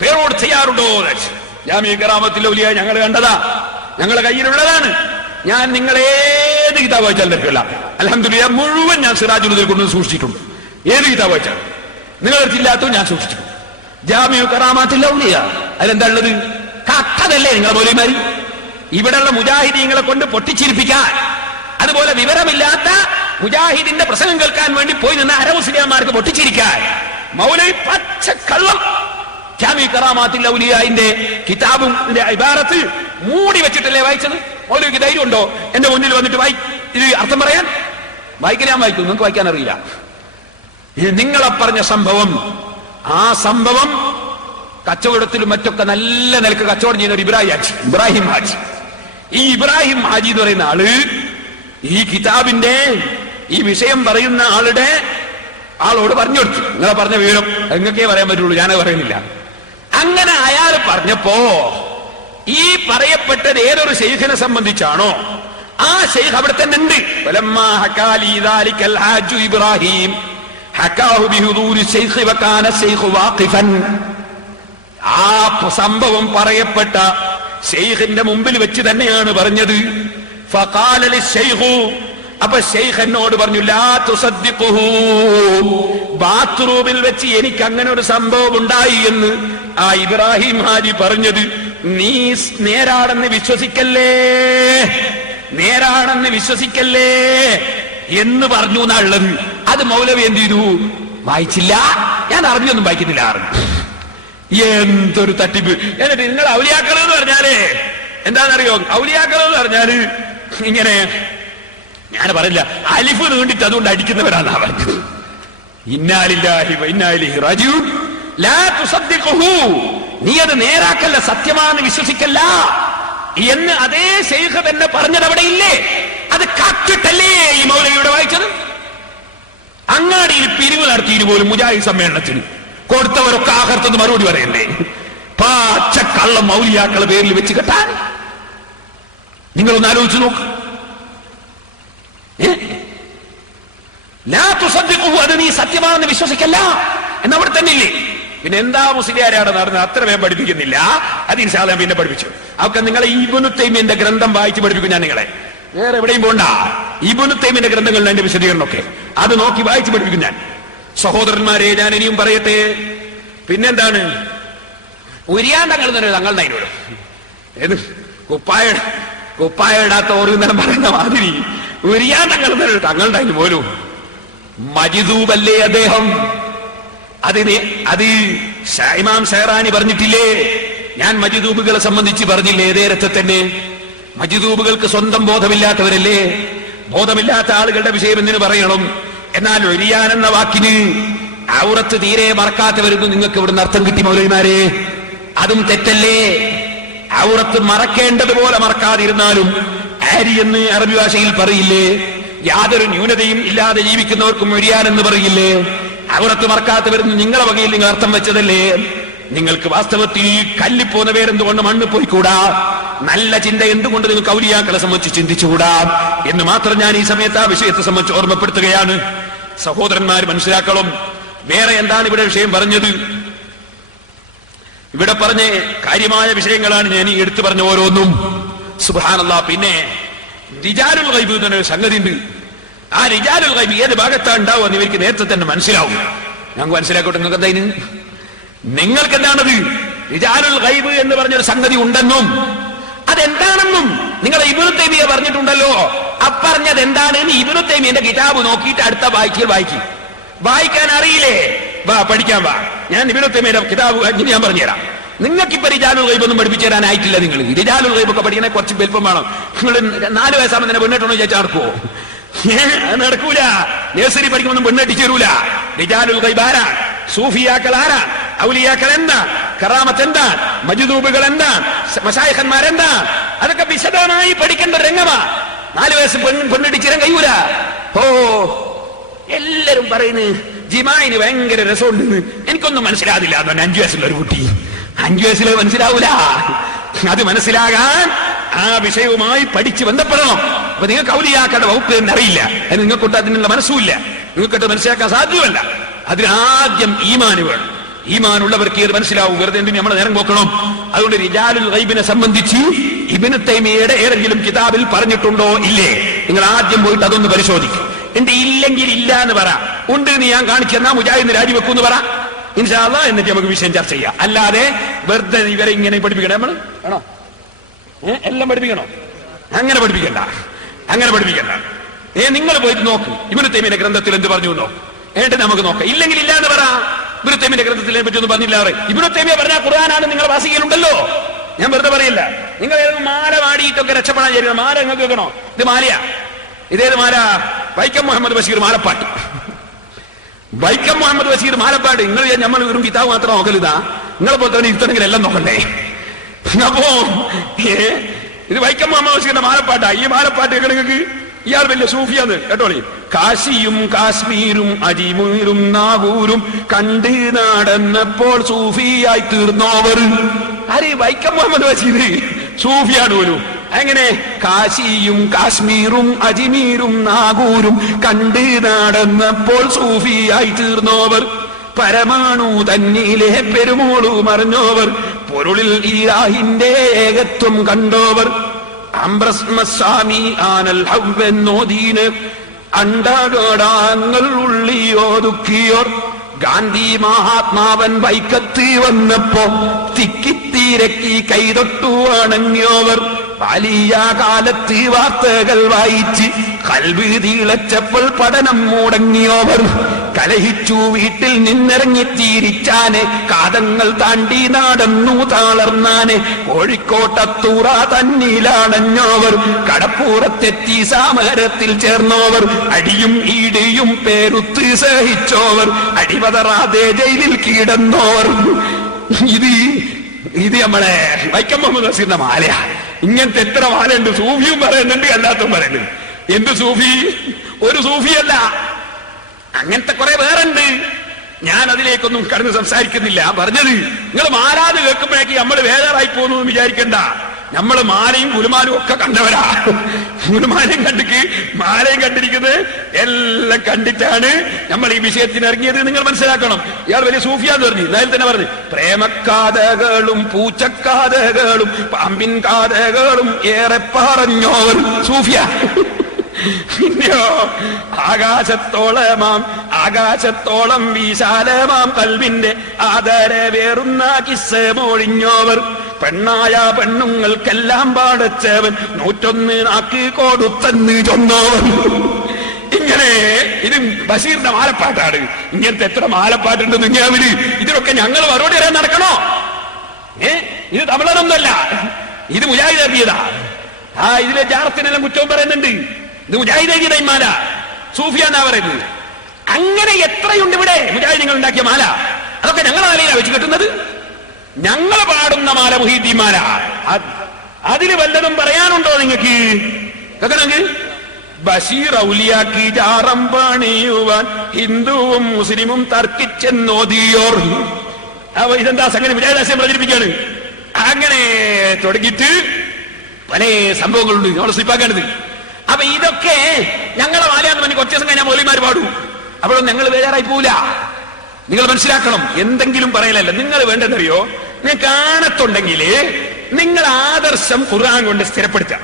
പേരോട് ചെയ്യാറുണ്ടോ? ജാമിഉ കറാമാത്തിൽ ഔലിയാ ഞങ്ങൾ കണ്ടതാ, ഞങ്ങളുടെ കയ്യിലുള്ളതാണ്. ഞാൻ നിങ്ങളേത് കിതാബ് വായിച്ചാൽ നിൽക്കില്ല. അൽഹംദുലില്ലാഹ് മുഴുവൻ ഞാൻ സിറാജുൽ ഹുദയിൽ കൊണ്ടു സൂക്ഷിച്ചിട്ടുണ്ട്. ഏത് കിതാബ് വായിച്ചാൽ നിങ്ങളെടുത്തില്ലാത്തതും ഞാൻ സൂക്ഷിച്ചിട്ടുണ്ട്. ജാമിഉ കറാമാത്തിൽ ഔലിയാ അതിലെന്താ ഉള്ളത്? കട്ടതല്ലേ നിങ്ങളെ മൗലവിമാര്? ഇവിടെയുള്ള മുജാഹിദീങ്ങളെ കൊണ്ട് പൊട്ടിച്ചിരിപ്പിക്കാൻ, അതുപോലെ വിവരമില്ലാത്ത മുജാഹിദിന്റെ പ്രസംഗം കേൾക്കാൻ വേണ്ടി പോയി നിന്ന അരമുസ്ലിയാന്മാർക്ക് പൊട്ടിച്ചിരിക്കാൻ മൗലവി പച്ചക്കള്ളം ജാമിഉ കറാമാത്തിൽ ഔലിയാന്റെ കിതാബും ഇബാറത്ത് മൂടി വെച്ചിട്ടല്ലേ വായിച്ചത്? മൗലവിക്ക് ധൈര്യം ഉണ്ടോ എന്റെ മുന്നിൽ വന്നിട്ട് ഇത് അർത്ഥം പറയാൻ? വായിക്കാൻ വായിക്കും, നിങ്ങൾക്ക് വായിക്കാൻ അറിയില്ല. ഇത് നിങ്ങളെ പറഞ്ഞ സംഭവം, ആ സംഭവം കച്ചവടത്തിലും മറ്റൊക്കെ നല്ല നിലക്ക് കച്ചവടം ചെയ്യുന്ന ഒരു ഇബ്രാഹിം ഹാജി. ഈ ഇബ്രാഹിം ഹാജി എന്ന് പറയുന്ന ആള് ഈ കിതാബിന്റെ ഈ വിഷയം പറയുന്ന ആളോട് പറഞ്ഞു കൊടുത്തു. നിങ്ങളെ പറഞ്ഞ വിവരം നിങ്ങൾക്കേ പറയാൻ പറ്റുള്ളൂ, ഞാനത് പറയുന്നില്ല. അങ്ങനെ അയാൾ പറഞ്ഞപ്പോ ഈ പറയപ്പെട്ടത് ഏതൊരു ശൈഖിനെ സംബന്ധിച്ചാണോ ആ ശൈഖ് അവിടെ തന്നെ ഉണ്ട്. ഇബ്രാഹിം ആ സംഭവം പറയപ്പെട്ട ശൈഖിന്റെ മുമ്പിൽ വെച്ച് തന്നെയാണ് പറഞ്ഞത്. അപ്പൊ ശൈഖ് എന്നോട് പറഞ്ഞു, ലാ തുസദ്ദിഖുഹു, ബാത്റൂമിൽ വെച്ച് എനിക്ക് അങ്ങനെ ഒരു സംഭവം ഉണ്ടായി എന്ന് ആ ഇബ്രാഹിം ഹാജി പറഞ്ഞത് നീ നേരാണെന്ന് വിശ്വസിക്കല്ലേ, നേരാണെന്ന് വിശ്വസിക്കല്ലേ എന്ന് പറഞ്ഞു എന്നുള്ളത്. അത് മൗലവി എന്ത് ചെയ്തു? വായിച്ചില്ല. ഞാൻ അറബിയൊന്നും വായിക്കുന്നില്ല. എന്തൊരു തട്ടിപ്പ്! എന്നിട്ട് നിങ്ങൾ ഔലിയാക്കൾ എന്ന് പറഞ്ഞാലേ എന്താണെന്നറിയോ? ഔലിയാക്കൾ എന്ന് പറഞ്ഞാല് ഇങ്ങനെ ഞാൻ പറയില്ല, അലിഫ് നീണ്ടിട്ട് അതുകൊണ്ട് അടിക്കുന്നവരാണ് അവർക്ക്. ഇന്നാ ലില്ലാഹി വ ഇന്നാ ഇലൈഹി റാജിഊൻ. ലാ തുസദ്ദിഖുഹു, നീ അത് നേരാക്കല്ല, സത്യമാണെന്ന് വിശ്വസിക്കല്ല എന്ന് അതേ ശൈഖ് തന്നെ പറഞ്ഞത് അവിടെ ഇല്ലേ? അത് കാട്ടിട്ടല്ലേ ഈ മൗലവിയുടെ വായിച്ചത്? അങ്ങാടിയിൽ പിരിവ് നടത്തിയിട്ട് പോലും മുജാഹിദ് സമ്മേളനത്തിന് കൊടുത്തവരൊക്കെ ആഹർത്തത് മറുപടി പറയണ്ടേ? പാച്ചക്കള്ള മൗലിയാക്കളെ പേരിൽ വെച്ച് കെട്ടാൻ നിങ്ങളൊന്ന് ആലോചിച്ചു നോക്ക്. ലാ തുസദ്ദിഖുഹു, അത് നീ സത്യമാണെന്ന് വിശ്വസിക്കല്ല എന്നവിടെ തന്നെ ഇല്ലേ? പിന്നെ എന്താ മുസ്ലിയാരാണ് നടന്നത്? അത്ര വേഗം പഠിപ്പിക്കുന്നില്ല. അത് ഇൻഷാ അല്ലാഹ് പിന്നെ പഠിപ്പിച്ചു. അവർക്ക് നിങ്ങളെ ഇബ്നു തൈമിയ്യന്റെ ഗ്രന്ഥം വായിച്ച് പഠിപ്പിക്കും ഞാൻ നിങ്ങളെ. വേറെ എവിടെയും പോണ്ട. ഇബ്നു തൈമിയ്യന്റെ ഗ്രന്ഥങ്ങളിൽ അതിന്റെ വിശദീകരണമൊക്കെ അത് നോക്കി വായിച്ച് പഠിപ്പിക്കും ഞാൻ. സഹോദരന്മാരെ, ഞാൻ ഇനിയും പറയട്ടെ. പിന്നെന്താണ് ഉരിയാൻ തങ്ങളുടെ അതിനോട് ഏത് കുപ്പായ ഇടാത്ത ഓർമ്മ പറയുന്ന മാതിരി ഉരിയാൻ തങ്ങളുടെ അതിന് പോലും മജ്ദൂബല്ലേ അദ്ദേഹം? അത് ഇമാം ഷഹറാനി പറഞ്ഞിട്ടില്ലേ? ഞാൻ മജ്ദൂബുകളെ സംബന്ധിച്ച് പറഞ്ഞില്ലേ? നേരത്തെ തന്നെ മജ്ദൂബുകൾക്ക് സ്വന്തം ബോധമില്ലാത്തവരല്ലേ? ബോധമില്ലാത്ത ആളുകളുടെ വിഷയം എന്തിനു പറയണം? എന്നാൽ ഒരിയാൻ എന്ന വാക്കിന് ഔറത്ത് തീരെ മറക്കാത്തവരെന്ന് നിങ്ങൾക്ക് ഇവിടുന്ന് അർത്ഥം കിട്ടി മൗലവിമാരെ? അതും തെറ്റല്ലേ? ഔറത്ത് മറക്കേണ്ടതുപോലെ മറക്കാതിരുന്നാലും ആരി എന്ന് അറബി ഭാഷയിൽ പറയില്ലേ? യാതൊരു ന്യൂനതയും ഇല്ലാതെ ജീവിക്കുന്നവർക്കും ഒരിയാൻ എന്ന് പറയില്ലേ? ഔറത്ത് മറക്കാത്തവരെന്ന് നിങ്ങളെ വകയിൽ നിങ്ങൾ അർത്ഥം വെച്ചതല്ലേ? നിങ്ങൾക്ക് വാസ്തവത്തിൽ കല്ലിപ്പോന്ന പേരെന്തുകൊണ്ട് മണ്ണ് പോയിക്കൂടാ? നല്ല ചിന്ത എന്തുകൊണ്ട് നിങ്ങൾക്ക് ഔലിയാക്കളെ സംബന്ധിച്ച് ചിന്തിച്ചുകൂടാ എന്ന് മാത്രം ഞാൻ ഈ സമയത്ത് ആ വിഷയത്തെ സംബന്ധിച്ച് ഓർമ്മപ്പെടുത്തുകയാണ്. സഹോദരന്മാർ മനസ്സിലാക്കണം. വേറെ എന്താണ് ഇവിടെ വിഷയം പറഞ്ഞത്? ഇവിടെ പറഞ്ഞ കാര്യമായ വിഷയങ്ങളാണ് ഞാൻ ഈ എടുത്തു പറഞ്ഞ ഓരോന്നും. സുബ്ഹാനല്ലാഹ്. പിന്നെ റിജാലുൽ ഗൈബ് എന്നൊരു സംഗതി ഉണ്ട്. ആ റിജാലുൽ ഗൈബ് ഏത് ഭാഗത്താണ് ഉണ്ടാവുക എന്ന് ഇവർക്ക് നേരത്തെ തന്നെ മനസ്സിലാവും. ഞങ്ങൾക്ക് മനസ്സിലാക്കട്ടെ. നിങ്ങൾക്ക് എന്താ നിങ്ങൾക്ക് എന്താണത്? റിജാലുൽ ഗൈബ് എന്ന് പറഞ്ഞൊരു സംഗതി ഉണ്ടെന്നും അതെന്താണെന്നും നിങ്ങളെ ഇബ്നു തൈമിയ്യ പറഞ്ഞിട്ടുണ്ടല്ലോ. അപ്പറഞ്ഞത് എന്താണെന്ന് ഇബ്നു തൈമിയ്യന്റെ കിതാബ് നോക്കിയിട്ട് അടുത്ത വായിക്കാൻ അറിയില്ലേ? വാ പഠിക്കാൻ വാ. ഞാൻ ഇബ്നു തൈമിയ്യയുടെ കിതാബ് ഞാൻ പറഞ്ഞുതരാം. നിങ്ങൾക്കിപ്പോ റിജാലുൽ ഗൈബ് ഒന്നും പഠിപ്പിച്ചു തരാനായിട്ടില്ല. നിങ്ങൾ റിജാലുൽ ഗൈബ് ഒക്കെ പഠിക്കണേ കുറച്ച് വലിപ്പം വേണം. നിങ്ങൾ 4 വയസ്സാകുമ്പോൾ തന്നെ പെണ്ണെട്ടണോ ചോദിച്ചാൽ നടക്കുവോ? നടക്കൂല. നേഴ്സറി പഠിക്കുമ്പോൾ പെണ്ണെട്ടി ചേരൂല. റിജാലുൽ ഗൈബ് ആരാ? സൂഫിയാക്കൾ ആരാ? ഔലിയാക്കൾ എന്താ? കറാമത്ത് എന്താ? മജ്ദൂബുകൾ എന്താ? മശായിഖന്മാരെന്താ? അതൊക്കെ വിശദമായി പഠിക്കേണ്ട രംഗമാ. 4 വയസ്സ് പെണ്ണിടിച്ചിരാൻ കഴിയൂല. ഓ, എല്ലാരും പറയുന്നു ജിമായിന് ഭയങ്കര രസമുണ്ടെന്ന്. എനിക്കൊന്നും മനസ്സിലാകില്ല. അതൊന്നും 5 വയസ്സുള്ള ഒരു കുട്ടി 5 വയസ്സിൽ മനസ്സിലാവൂല. അത് മനസ്സിലാകാൻ ആ വിഷയവുമായി പഠിച്ച് ബന്ധപ്പെടണം. അപ്പൊ നിങ്ങൾക്ക് ഔലിയാക്കളുടെ വകുപ്പ് എന്ന് അറിയില്ല, അതിന് നിങ്ങൾക്കൊട്ട് അതിനുള്ള മനസ്സുമില്ല, നിങ്ങൾക്കൊട്ട് മനസ്സിലാക്കാൻ സാധ്യമല്ല. അതിനാദ്യം ഈമാന് വേണം. ഈമാനുള്ളവർക്ക് ഇത് മനസ്സിലാവും. വെറുതെ എന്തിന് നമ്മൾ നേരം പോക്കണം? അതുകൊണ്ട് റിജാലുൽ ഗൈബിനെ സംബന്ധിച്ച് ഇബ്നു തൈമിയ്യയുടെ ഏതെങ്കിലും കിതാബിൽ പറഞ്ഞിട്ടുണ്ടോ ഇല്ലേ? നിങ്ങൾ ആദ്യം പോയിട്ട് അതൊന്ന് പരിശോധിക്കും. എന്റെ ഇല്ലെങ്കിൽ ഇല്ല എന്ന് പറ, ഉണ്ട് എന്ന് ഞാൻ കാണിച്ചെന്നാ മുജാഹിദിന് രാജിവെക്കൂന്ന് പറ, ഇൻഷാ അല്ലാഹ്. എന്നിട്ട് നമുക്ക് വിഷയം ചർച്ച ചെയ്യാം. അല്ലാതെ വെറുതെ ഇവരെ ഇങ്ങനെ പഠിപ്പിക്കണം. നമ്മൾ ആണോ എല്ലാം പഠിപ്പിക്കണോ? അങ്ങനെ പഠിപ്പിക്കണ്ട, അങ്ങനെ പഠിപ്പിക്കണ്ട. നിങ്ങൾ പോയിട്ട് നോക്ക് ഇബ്നു തൈമിയ്യയുടെ ഗ്രന്ഥത്തിൽ എന്ത് പറഞ്ഞു എന്നോ, എന്നിട്ട് നമുക്ക് നോക്കാം. ഇല്ലെങ്കിൽ ഇല്ല എന്ന് പറ. ഇബ്നു തൈമിയ്യയുടെ ഗ്രന്ഥത്തിനെ പറ്റിയൊന്നും പറഞ്ഞില്ല. ഇബ്നു തൈമിയ്യ പറഞ്ഞ ഖുർആനാണ് നിങ്ങളുടെ വാസികയിലുണ്ടല്ലോ. ഞാൻ വെറുതെ പറയില്ല. നിങ്ങൾ മാല വാടിയിട്ടൊക്കെ രക്ഷപ്പെടാൻ ചേരുന്ന മാല നിങ്ങൾക്ക് വെക്കണോ? ഇത് മാലയാ. ഇതേത് മാല? വൈക്കം മുഹമ്മദ് ബഷീർ മാലപ്പാട്ട്. വൈക്കം മുഹമ്മദ് ബഷീർ മാലപ്പാട്ട്. നിങ്ങൾ നമ്മൾ വെറും കിതാബ് മാത്രം നോക്കലുതാ? നിങ്ങളെ പോലെ തന്നെ ഇരുത്തണമെങ്കിൽ എല്ലാം നോക്കണ്ടേ? അപ്പോ ഇത് വൈക്കം മുഹമ്മദ് ബഷീറിന്റെ മാലപ്പാട്ടാ. ഈ മാലപ്പാട്ട് നിങ്ങൾക്ക് ഇയാൾ വലിയ സൂഫിയാന്ന് കേട്ടോളി. കാശിയും കാശ്മീരും അജിമീറും നാഗൂരും കണ്ട് നടന്നപ്പോൾ സൂഫിയായി തീർന്നോവർ. ആര്? വൈക്കം മുഹമ്മദ് ബഷീർ സൂഫിയാണ് പോലും. എങ്ങനെ? കാശിയും കാശ്മീറും അജിമീറും നാഗൂരും കണ്ട് നടന്നപ്പോൾ സൂഫിയായി തീർന്നോവർ. പരമാണു തന്നിലെ പെരുമോളു മറിഞ്ഞോവർ. പൊരുളിൽ ഈരാഹിന്റെ ഏകത്വം കണ്ടോവർ. അംബ്രസ്മസ്വാമി ആനൽ ഹവ്വെന്നോദീന് അണ്ടകടാങ്ങൾ ഉള്ളിയോതുക്കിയോർ. ഗാന്ധി മഹാത്മാവൻ വൈക്കത്ത് വന്നപ്പോ തിക്കിത്തിരക്കി കൈതൊട്ടു അണങ്ങിയോവർ. വലിയ കാലത്ത് വാർത്തകൾ വായിച്ച് കൽബ് തിളച്ചപ്പോൾ പഠനം മുടങ്ങിയോവർ. കലഹിച്ചു വീട്ടിൽ നിന്നിറങ്ങിത്തിരിച്ചാനെ കാതങ്ങൾ താണ്ടി നടന്നു തളർന്നാനെ. കോഴിക്കോട്ടത്തൂറ തന്നിലാണഞ്ഞോവർ. കടപ്പുറത്തെത്തി സമരത്തിൽ ചേർന്നോവർ. അടിയും ഈടിയും പേരുത്ത് സഹിച്ചോവർ. അടിപതറാതെ ജയിലിൽ കിടന്നോവർ. ഇത് നമ്മളെ വൈക്കം മുഹമ്മദ് ബഷീറിന്റെ മാലയാ. ഇങ്ങനത്തെ എത്ര മാലയുണ്ട്? സൂഫിയും പറയുന്നുണ്ട്, അല്ലാത്തും പറയുന്നുണ്ട്. എന്ത് സൂഫി? ഒരു സൂഫിയല്ല, അങ്ങനത്തെ കുറെ വേറുണ്ട്. ഞാൻ അതിലേക്കൊന്നും കടന്ന് സംസാരിക്കുന്നില്ല. പറഞ്ഞത് നിങ്ങൾ മാലാത് കേൾക്കുമ്പോഴേക്ക് നമ്മൾ വേദാറായി പോകുന്നു എന്ന് വിചാരിക്കണ്ട. നമ്മള് മാലയും ഗുലുമാലും ഒക്കെ കണ്ടവരാ. ഗുലുമാലയും കണ്ടിക്ക് മാലയും കണ്ടിരിക്കുന്നത് എല്ലാം കണ്ടിട്ടാണ് നമ്മൾ ഈ വിഷയത്തിന് ഇറങ്ങിയത്. നിങ്ങൾ മനസ്സിലാക്കണം. ഇയാൾ വലിയ സൂഫിയാന്ന് പറഞ്ഞു. നേരത്തെ തന്നെ പറഞ്ഞു, പ്രേമക്കാതകളും പൂച്ചക്കാതകളും പാമ്പിൻ കാതകളും ഏറെ പറഞ്ഞോവർ സൂഫിയ. പിന്നെയോ ആകാശത്തോളം വിശാലമാം കൽവിന്റെ ആദരവേറുന്ന കിസ്സ മൊഴിഞ്ഞോവർ. പെണ്ണായ പെണ്ണുങ്ങൾക്കെല്ലാം പാടച്ചവൻ 101 നാക്ക് കൊടുത്തെന്ന് ചൊന്നോവർ. ഇങ്ങനെ ഇത് ബഷീറിന്റെ മാലപ്പാട്ടാണ്. ഇങ്ങനത്തെ എത്ര മാലപ്പാട്ടുണ്ട് ദുനിയാവില്. ഇതിനൊക്കെ ഞങ്ങൾ മറുപടി വരാൻ നടക്കണോ? ഇത് തമിഴനൊന്നുമല്ല, ഇത് മുജാഹിദ് എഴുതിയതാ. ഇതിലെ ജാറത്തിനെല്ലാം കുറ്റവും പറയുന്നുണ്ട്. ഇത് മുജാഹിദ് എഴുതിയതാ ഈ മാല. സൂഫിയാന്നാ പറയുന്നത്. അങ്ങനെ എത്രയുണ്ട് ഇവിടെ മുജാഹിദ് നിങ്ങൾ ഉണ്ടാക്കിയ മാല. അതൊക്കെ ഞങ്ങളെ മാലയിലാണ് വെച്ച് കെട്ടുന്നത്. ഞങ്ങൾ പാടുന്ന മാല മുഹീദ്ദീൻ മാല. അതിന് വല്ലതും പറയാനുണ്ടോ നിങ്ങൾക്ക്? കേൾക്കണമെങ്കിൽ ബഷീർ ഔലിയാക്കി ജാറം പണിയുവാൻ ഹിന്ദുവും മുസ്ലിമും തർക്കിച്ചെന്നോദിയോർ. അപ്പൊ ഇതെന്താ സംഗതി? മുജാഹിദ് പ്രചരിപ്പിക്കാണ്. അങ്ങനെ തുടങ്ങിയിട്ട് പല സംഭവങ്ങളുണ്ട് നമ്മൾ സ്ലിപ്പാക്കേണ്ടത്. അപ്പൊ ഇതൊക്കെ ഞങ്ങളെ മാലയാന്ന് പറഞ്ഞ് കുറച്ച് ദിവസം കഴിഞ്ഞാൽ മൗലവിമാർ പാടും. അപ്പോഴൊന്നും ഞങ്ങൾ വേജാറായി പോവില്ല. നിങ്ങൾ മനസ്സിലാക്കണം. എന്തെങ്കിലും പറയലല്ല. നിങ്ങൾ വേണ്ടെന്നറിയോ? നിങ്ങൾ കാണത്തുണ്ടെങ്കിൽ നിങ്ങൾ ആദർശം ഖുർആൻ കൊണ്ട് സ്ഥിരപ്പെടുത്തുക.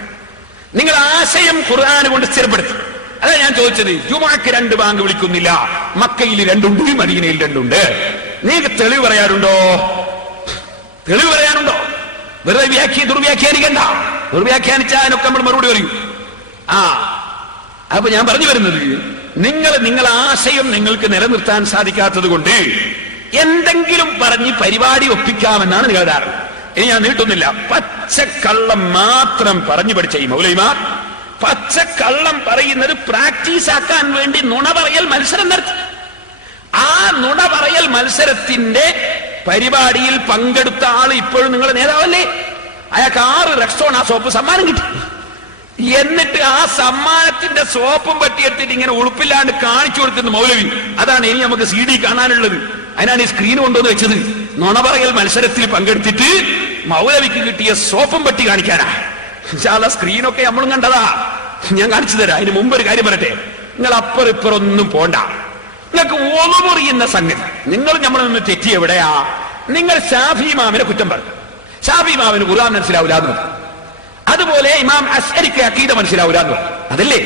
നിങ്ങൾ ആശയം ഖുർആൻ കൊണ്ട് സ്ഥിരപ്പെടുത്തുക. അതാ ഞാൻ ചോദിച്ചത്. ജുമാക്ക് 2 ബാങ്ക് വിളിക്കുന്നില്ല. മക്കയിൽ 2 ഉണ്ട്, മദീനയിൽ 2 ഉണ്ട്. നിങ്ങൾക്ക് തെളിവ് പറയാനുണ്ടോ? തെളിവ് പറയാനുണ്ടോ? വെറുതെ ദുർവ്യാഖ്യാനിക്കണ്ട. ദുർവ്യാഖ്യാനിച്ചാലൊക്കെ നമ്മൾ മറുപടി പറയും. അപ്പൊ ഞാൻ പറഞ്ഞു വരുന്നത്, നിങ്ങൾ ആശയം നിങ്ങൾക്ക് നിലനിർത്താൻ സാധിക്കാത്തത് കൊണ്ട് എന്തെങ്കിലും പറഞ്ഞ് പരിപാടി ഒപ്പിക്കാമെന്നാണ് നിങ്ങളുടെ ധാരണ. ഇനി ഞാൻ നീട്ടുന്നില്ല. പച്ചക്കള്ളം മാത്രം പറഞ്ഞു പഠിച്ച ഈ മൗലവിമാർ പച്ചക്കള്ളം പറയുന്നത് പ്രാക്ടീസ് ആക്കാൻ വേണ്ടി നുണ പറയൽ മത്സരം നടത്തി. ആ നുണ പറയൽ മത്സരത്തിന്റെ പരിപാടിയിൽ പങ്കെടുത്ത ആൾ ഇപ്പോഴും നിങ്ങളുടെ നേതാവല്ലേ? അയാൾക്ക് 6 റെക്സോൺ ആ സോപ്പ് സമ്മാനം കിട്ടി. എന്നിട്ട് ആ സമ്മാനത്തിന്റെ സോപ്പും പറ്റിയെടുത്തിട്ട് ഇങ്ങനെ ഉളുപ്പില്ലാണ്ട് കാണിച്ചു കൊടുക്കുന്ന മൗലവി. അതാണ് ഇനി നമുക്ക് CD കാണാനുള്ളത്. അതിനാണ് ഈ സ്ക്രീൻ കൊണ്ടുവന്ന് വെച്ചത്. നുണ പറയൽ മത്സരത്തിൽ പങ്കെടുത്തിട്ട് മൗലവിക്ക് കിട്ടിയ സോപ്പും പറ്റി കാണിക്കാനാ. സ്ക്രീനൊക്കെ നമ്മളും കണ്ടതാ, ഞാൻ കാണിച്ചു തരാം. അതിന് മുമ്പ് ഒരു കാര്യം പറയട്ടെ, നിങ്ങൾ അപ്പുറം ഇപ്പുറൊന്നും പോണ്ട. നിങ്ങൾക്ക് ഒന്നുമുറിയുന്ന സംഗതി, നിങ്ങൾ നമ്മളെ നിന്ന് തെറ്റി എവിടെയാ? നിങ്ങൾ ഷാഫി ഇമാമിനെ കുറ്റം പറഞ്ഞു. ഷാഫി ഇമാമിന് ഖുർആൻ മനസ്സിലാവില്ലാന്ന് പറഞ്ഞു. അതുപോലെ ഇമാം അശ്അരിക്ക് അഖീദ മനസ്സിലാവില്ലാന്ന് പറഞ്ഞു. അതല്ലേ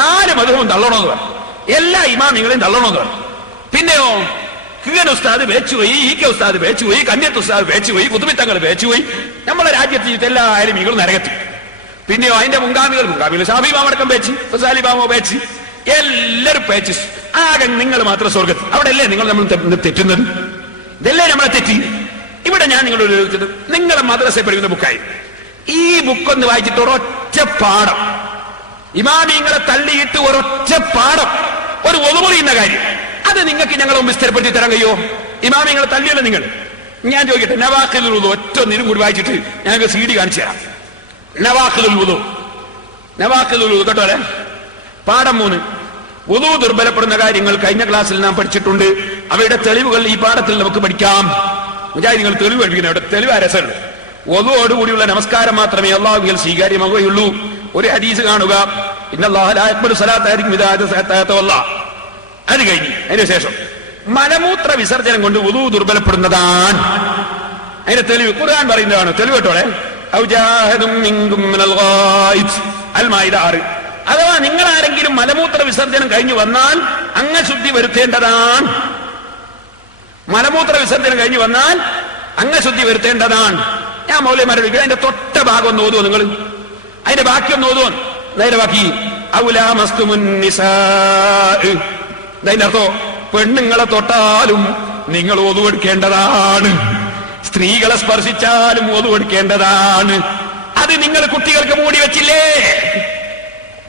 4 മദ്ഹബും തള്ളണമെന്ന് പറഞ്ഞു, എല്ലാ ഇമാമിങ്ങളെയും തള്ളണമെന്ന് പറഞ്ഞു. പിന്നെയോ കിഴൻ ഉസ്താദ് വേച്ചുപോയി, ഈക്കെ ഉസ്താദ് വേച്ചുപോയി, കന്യത്ത് ഉസ്താദ് വേച്ചുപോയി, കുതുബിത്തങ്ങൾ വേച്ചുപോയി, നമ്മളെ രാജ്യത്ത് എല്ലാ ആലിമീങ്ങളും നരകത്തി. പിന്നെയോ അതിന്റെ മുൻഗാമികൾ ഷാഫി ഇമാം അടക്കം പേച്ച്, ഗസാലി ഇമാമോ പേച്ച്, എല്ലാവരും പേച്ച്. ആകെ നിങ്ങൾ മാത്രം സ്വർഗത്തിൽ. അവിടെ അല്ലേ നിങ്ങൾ നമ്മൾ തെറ്റുന്നത്? ഇതല്ലേ നമ്മളെ തെറ്റി? ഇവിടെ ഞാൻ നിങ്ങളോട് ചോദിച്ചത്, നിങ്ങളെ മദ്രസയിൽ പഠിക്കുന്ന ബുക്കായി ഈ ബുക്കൊന്ന് വായിച്ചിട്ട് ഒരൊറ്റ പാഠം, ഇമാമിങ്ങളെ തള്ളിയിട്ട് ഒരൊറ്റ പാഠം, ഒരു ഒതുമുറിയുന്ന കാര്യം, അത് നിങ്ങൾക്ക് ഞങ്ങളെ മുമ്പ് സ്ഥിരപ്പെടുത്തി തരാൻ കഴിയോ? ഇമാമിങ്ങളെ തള്ളിയല്ലോ നിങ്ങൾ. ഞാൻ ചോദിക്കട്ടെ, നവാഖിലുൽ വുദു ഒറ്റ നിരും കൂടി വായിച്ചിട്ട് ഞങ്ങൾക്ക് CD കാണിച്ചു തരാം. നവാഖിലുൽ വുദു കേട്ടോ അല്ലെ? പാഠം 3, വുദു ദുർബലപ്പെടുന്ന കാര്യങ്ങൾ കഴിഞ്ഞ ക്ലാസ്സിൽ നാം പഠിച്ചിട്ടുണ്ട്. അവയുടെ തെളിവുകൾ ഈ പാഠത്തിൽ നമുക്ക് പഠിക്കാം. മുജാഹിദീങ്ങൾ തെളിവ് പഠിപ്പിക്കുന്നത് അവിടെ തെളിവ് രസമുണ്ട്. വുദുവോടുകൂടിയുള്ള നമസ്കാരം മാത്രമേ അല്ലാഹുവിൽ സ്വീകാര്യമാവുകയുള്ളൂ. ഒരു ഹദീസ് കാണുക, ഇന്നല്ലാഹു ലാ യഖ്ബലു സ്വലാത്തഹദിക്കും ഇദാ ഹദസ. അത് കഴിഞ്ഞ് അതിനുശേഷം മലമൂത്ര വിസർജനം കൊണ്ട് വുദു ദുർബലപ്പെടുന്നതാണ്. അതിന്റെ തെളിവ് ഖുർആൻ പറയുന്നതാണ്. തെളിവ് കേട്ടോളെ, അൽ-മാഇദ 6. അഥവാ നിങ്ങൾ ആരെങ്കിലും മലമൂത്ര വിസർജനം കഴിഞ്ഞു വന്നാൽ അംഗശുദ്ധി വരുത്തേണ്ടതാണ്. മലമൂത്ര വിസർജനം കഴിഞ്ഞു വന്നാൽ അംഗശുദ്ധി വരുത്തേണ്ടതാണ്. ഞാൻ മൗലവിമാരെ വിളിക്കുക, അതിന്റെ തൊട്ട ഭാഗം ഒന്ന് ഓതുവോ നിങ്ങൾ? അതിന്റെ ബാക്കി ഒന്ന് ഓതുവോ? അതിന്റെ ബാക്കി അതിന്റെ അർത്ഥം പെണ്ണുങ്ങളെ തൊട്ടാലും നിങ്ങൾ ഒതുവെടുക്കേണ്ടതാണ്, സ്ത്രീകളെ സ്പർശിച്ചാലും ഒതുവെടുക്കേണ്ടതാണ്. അത് നിങ്ങൾ കുട്ടികൾക്ക് മൂടി വെച്ചില്ലേ?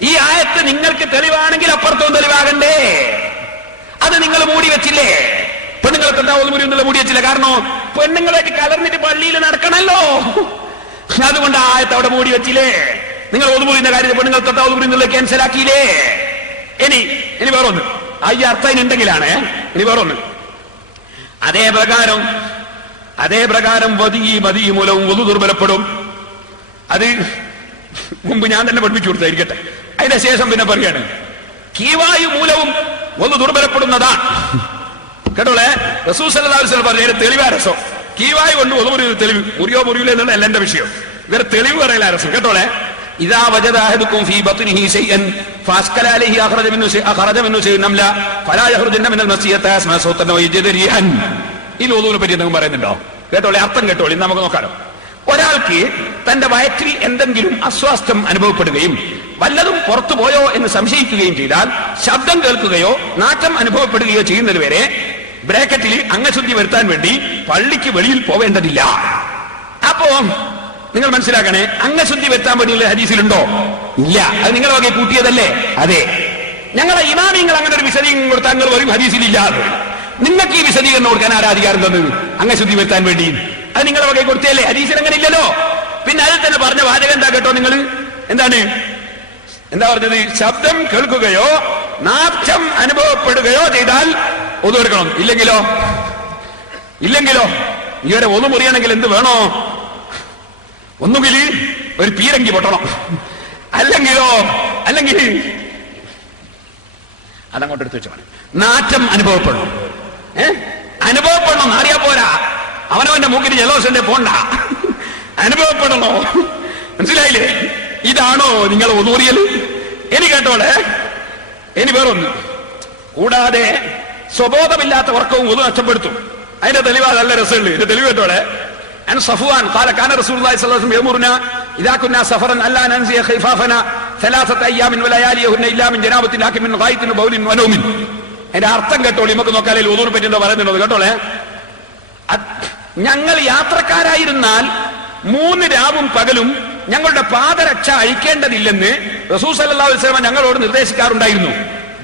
ഈ ആയത്ത് നിങ്ങൾക്ക് തെളിവാണെങ്കിൽ അപ്പുറത്തും തെളിവാകണ്ടേ? അത് നിങ്ങൾ മൂടി വെച്ചില്ലേ? പെണ്ണുങ്ങൾക്ക് എന്താ ഒതുമുറി എന്നുള്ള മൂടി വെച്ചില്ല. കാരണം പെണ്ണുങ്ങളൊക്കെ കലർന്നിട്ട് പള്ളിയിൽ നടക്കണല്ലോ, അതുകൊണ്ട് ആയത്ത് അവിടെ മൂടി വെച്ചില്ലേ? നിങ്ങൾ ഒതുമുറിയുന്ന കാര്യത്തിൽ പെണ്ണുങ്ങൾ തൊട്ടാ ഒതുമുറി എന്നുള്ള ക്യാൻസൽ ആക്കിയില്ലേ? ഇനി വേറൊന്ന്, ഈ അർത്ഥം ഉണ്ടെങ്കിലാണ്. ഇനി വേറൊന്ന്, അതേ പ്രകാരം വദീ മൂലവും വധു ദുർബലപ്പെടും. അത് മുമ്പ് ഞാൻ തന്നെ പഠിപ്പിച്ചു കൊടുത്തായിരിക്കട്ടെ. അതിന്റെ ശേഷം പിന്നെ പറയാണ്, കീവായു മൂലവും വധു ദുർബലപ്പെടുന്നതാണ്. കേട്ടോളെ, റസൂൽ സല്ലല്ലാഹു അലൈഹി വസല്ലം പറഞ്ഞ തെളിവാ രസം. കീവായു കൊണ്ട് ഒതുമുറിയ തെളിവ്, മുറിയോ മുറിയില്ല എന്നുള്ള അല്ല എന്റെ വിഷയം. ഇവരെ തെളിവ് പറയല രസം. കേട്ടോളെ, ഇദാ വജദ അഹദുക്കും ഫീ ബത്നിഹി ശൈഅൻ ഫഅസ്കല അലൈഹി അഖറജ മിൻഹു ശൈഅൻ നംല ഫലാ യഖ്റുജന്ന മിനൽ മസ്ജിദി തസ്മഅ സൗതൻ വയജിദു റിഹൻ. ഈ ഒദുവിനെ പറ്റി എന്തെങ്കിലും പറയുന്നുണ്ടോ? കേട്ടോളെ, അർത്ഥം കേട്ടോളെ, നമുക്ക് നോക്കാലോ. ഒരാൾക്ക് തന്റെ വയറ്റിൽ എന്തെങ്കിലും അസ്വാസ്ഥ്യം അനുഭവപ്പെടുകയും വല്ലതും പുറത്തു പോയോ എന്ന് സംശയിക്കുകയും ചെയ്താൽ ശബ്ദം കേൾക്കുകയോ നാറ്റം അനുഭവപ്പെടുകയോ ചെയ്യുന്നതുവരെ ബ്രാക്കറ്റിൽ അംഗശുദ്ധി വരുത്താൻ വേണ്ടി പള്ളിക്ക് വെളിയിൽ പോവേണ്ടതില്ല. അപ്പോ നിങ്ങൾ മനസ്സിലാക്കണേ, അംഗശുദ്ധി വരുത്താൻ വേണ്ടിയുള്ള ഹദീസിലുണ്ടോ? ഇല്ല. അത് നിങ്ങൾ വകെ കൂട്ടിയതല്ലേ? അതെ. ഞങ്ങളെ ഇമാമിങ്ങൾ അങ്ങനെ ഒരു വിശദീകരണം കൊടുത്താൽ നിങ്ങൾ പറയും ഹദീസിലില്ല. നിങ്ങൾക്ക് ഈ വിശദീകരണം കൊടുക്കാൻ ആരാ അധികാരം തന്നത്? അംഗശുദ്ധി വരുത്താൻ വേണ്ടി അത് നിങ്ങളെ വകെ കൊടുത്തല്ലേ? ഹദീസിൽ അങ്ങനെ ഇല്ലല്ലോ. പിന്നെ അതിൽ തന്നെ പറഞ്ഞ വാചകം എന്താ കേട്ടോ? നിങ്ങൾ എന്താ പറഞ്ഞത്? ശബ്ദം കേൾക്കുകയോ നാറ്റം അനുഭവപ്പെടുകയോ ചെയ്താൽ ഒതു എടുക്കണം. ഇല്ലെങ്കിലോ ഇവരെ ഒന്നു മുറിയണമെങ്കിൽ എന്ത് വേണോ? ഒന്നുകിൽ ഒരു പീരങ്കി പൊട്ടണം, അല്ലെങ്കിൽ അതങ്ങോട്ട് എടുത്തു വെച്ചോ. നാറ്റം അനുഭവപ്പെടണം. അനുഭവപ്പെടണം, അറിയാ പോരാ. അവനവന്റെ മൂക്കിന് ജലദോഷന്റെ പോണ്ട, അനുഭവപ്പെടണോ? മനസ്സിലായില്ലേ? ഇതാണോ നിങ്ങൾ ഒതുറിയൽ? ഇനി കേട്ടോളെ, ഇനി വേറൊന്ന്. കൂടാതെ സ്വബോധമില്ലാത്ത വർക്കവും ഒതു നഷ്ടപ്പെടുത്തും. അതിന്റെ തെളിവാ നല്ല രസമുണ്ട്. ഇതിന്റെ തെളിവ് കേട്ടോളെ. عن صفوان قال كان رسول الله صلى الله عليه وسلم يأمرنا إذا كنا سفرا ألا ننزي خفافنا 3 أيام ولياليهن إلا من جنابة لكن من غائط وبول ونوم. അതിന്റെ അർത്ഥം കേട്ടോളി, നമുക്ക് നോക്കാലേ ഒദൂനെ പറ്റി എന്താ പറയുന്നുള്ളത്. കേട്ടോളെ, ഞങ്ങൾ യാത്രക്കാരായിരുന്നാൽ 3 രാവും പകലും ഞങ്ങളുടെ പാദരക്ഷ അഴിക്കേണ്ടതില്ലെന്ന് റസൂൽ സല്ലല്ലാഹു അലൈഹി വസല്ലം ഞങ്ങളോട് നിർദ്ദേശിക്കാറുണ്ടായിരുന്നു.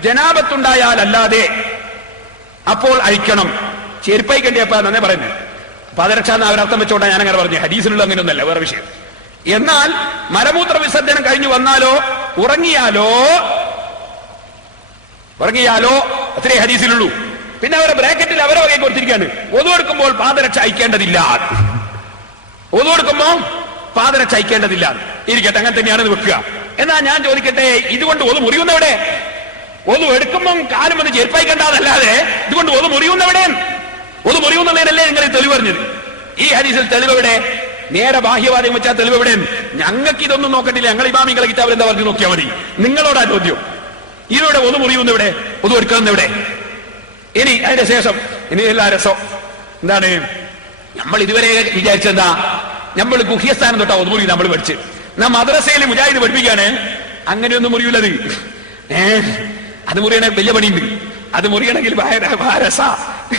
ജനാബത്തുണ്ടായാൽ അല്ലാതെ അപ്പോൾ അഴിക്കണം. ചെരുപ്പയിക്കേണ്ടിയപ്പോ തന്നെ പറയുന്നത് പാദരക്ഷ എന്ന് അവരർത്ഥം വെച്ചോണ്ടാ ഞാൻ അങ്ങനെ പറഞ്ഞു. ഹദീസിലുള്ള അങ്ങനെയൊന്നല്ല, വേറെ വിഷയം. എന്നാൽ മലമൂത്ര വിസർജനം കഴിഞ്ഞു വന്നാലോ ഉറങ്ങിയാലോ അത്രേ ഹദീസിലുള്ളൂ. പിന്നെ അവരെ ബ്രാക്കറ്റിൽ അവരെ വകയെ കൊടുത്തിരിക്കുകയാണ്. ഒതു എടുക്കുമ്പോൾ പാദരക്ഷ അയക്കേണ്ടതില്ല. ഒതു എടുക്കുമ്പോ പാദര ചയിക്കേണ്ടതില്ല. ഇരിക്കട്ടെ, അങ്ങനെ തന്നെയാണ് വെക്കുക. എന്നാ ഞാൻ ചോദിക്കട്ടെ, ഇതുകൊണ്ട് ഒന്ന് മുറിയുന്നവിടെ? ഒന്ന് എടുക്കുമ്പം കാലം ഒന്ന് ചെരുപ്പായിക്കണ്ടതല്ലാതെ ഇതുകൊണ്ട് ഒന്ന് മുറിയുന്നവിടെ? ഒന്ന് മുറിയുന്നതിനല്ലേ നിങ്ങൾ തെളിവ് പറഞ്ഞത്? ഈ ഹദീസിൽ തെളിവ് എവിടെ? നേരെ ബാഹ്യവാദം വെച്ചാൽ തെളിവ് എവിടെ? ഞങ്ങൾക്ക് ഇതൊന്നും നോക്കട്ടില്ല, ഞങ്ങൾ ഇമാമികളെ കിതാബിൽ എന്താ പറഞ്ഞു നോക്കിയാൽ മതി. നിങ്ങളോടാ ചോദ്യം. ഇതിലൂടെ ഒന്ന് മുറിയുന്നവിടെ, ഒന്ന് എടുക്കുന്നവിടെ? ഇനി അതിന്റെ ശേഷം ഇനി എല്ലാ രസം എന്താണ്? നമ്മൾ ഇതുവരെ വിചാരിച്ചെന്താ, നമ്മൾ ഗുഹ്യസ്ഥാനം തൊട്ടാ ഒന്ന് മുറി നമ്മൾ പഠിച്ച്. നാം മദ്രസയിൽ മുജാഹിദ് പഠിപ്പിക്കാന് അങ്ങനെയൊന്നും മുറിയൂലത്. അത് മുറിയണ വലിയ പണിയുണ്ട്. അത് മുറിയണമെങ്കിൽ രസ.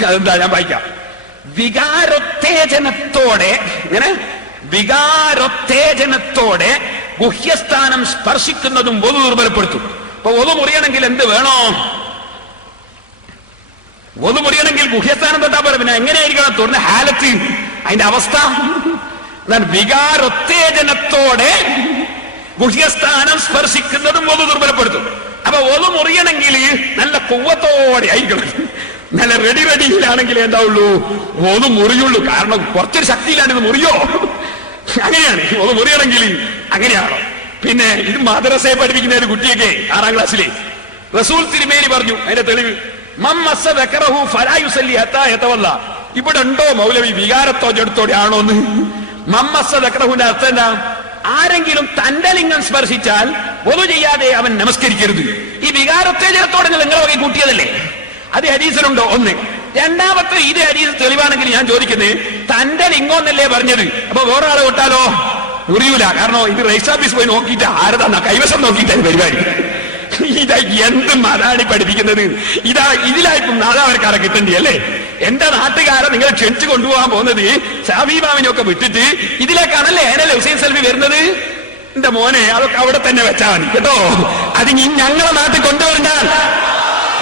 അതെന്താ, ഞാൻ വായിക്കാം. വികാരോത്തേജനത്തോടെ, ഇങ്ങനെ വികാരോത്തേജനത്തോടെ ഗുഹ്യസ്ഥാനം സ്പർശിക്കുന്നതും ഒതു ദുർബലപ്പെടുത്തും. അപ്പൊ ഒതു മുറിയണമെങ്കിൽ എന്ത് വേണോ? ഒതു മുറിയണമെങ്കിൽ ഗുഹ്യസ്ഥാനം തൊട്ടാ പോലെ. പിന്നെ എങ്ങനെയായിരിക്കണം തുറന്ന ഹാലത്ത്, അതിന്റെ അവസ്ഥ? വികാരോത്തേജനത്തോടെ ഗുഹ്യസ്ഥാനം സ്പർശിക്കുന്നതും ഒതു ദുർബലപ്പെടുത്തും. അപ്പൊ ഒതു മുറിയണമെങ്കിൽ നല്ല കുവ്വത്തോടെ ആയിരിക്കണം, നല്ല റെഡിയിലാണെങ്കിൽ എന്താവുള്ളൂ, ഒതു മുറിയുള്ളൂ. കാരണം കുറച്ചൊരു ശക്തിയിലാണ് ഇത് മുറിയോ. അങ്ങനെയാണ് ഒതു മുറിയണമെങ്കിൽ, അങ്ങനെയാണോ? പിന്നെ ഇത് മദ്രസയെ പഠിപ്പിക്കുന്ന ഒരു കുട്ടിയൊക്കെ 6ാം ക്ലാസ്സിലെ റസൂൽ തിരുമേനി പറഞ്ഞു, അതിന്റെ തെളിവ് ഇവിടെ ഉണ്ടോ മൗലവി വികാരത്തോ ജഡത്തോടെ ആണോന്ന്? മമ്മസദക്കറഹുന്റെ അർത്ഥം എന്താ? ആരെങ്കിലും തന്റെ ലിംഗം സ്പർശിച്ചാൽ ഒതു ചെയ്യാതെ അവൻ നമസ്കരിക്കരുത്. ഈ വികാരോത്തേജനത്തോടെ നിങ്ങളെ വകി കൂട്ടിയതല്ലേ? അത് ഹദീസിലുണ്ടോ? ഒന്ന്. രണ്ടാമത്തെ, ഇത് ഹദീസ് തെളിവാണെങ്കിൽ ഞാൻ ചോദിക്കുന്നത്, തന്റെ ലിംഗം എന്നല്ലേ പറഞ്ഞത്? അപ്പൊ വേറെ ആളെ വിട്ടാലോ മുറിയൂല. കാരണം ഇത് രജിസ്റ്റർ ഓഫീസ് പോയി നോക്കിയിട്ട് ആരതാ കൈവശം നോക്കിയിട്ടാണ് പരിപാടി. ഇതാ എന്ത് മതാണ് പഠിപ്പിക്കുന്നത്? ഇതിലായിരിക്കും നാദാവർക്കാരെ കിട്ടേണ്ടി അല്ലേ? എന്റെ നാട്ടുകാരെ നിങ്ങൾ ക്ഷണിച്ചു കൊണ്ടുപോകാൻ പോകുന്നത് ഷാഫിമാമിനൊക്കെ വിട്ടിട്ട് ഇതിലേക്കാണല്ലേ ഹുസൈൻ സൽവി വരുന്നത്? എന്റെ മോനെ, അതൊക്കെ അവിടെ തന്നെ വെച്ചാൽ മതി കേട്ടോ. അത് ഞങ്ങളെ നാട്ടിൽ കൊണ്ടുവരണ്ട.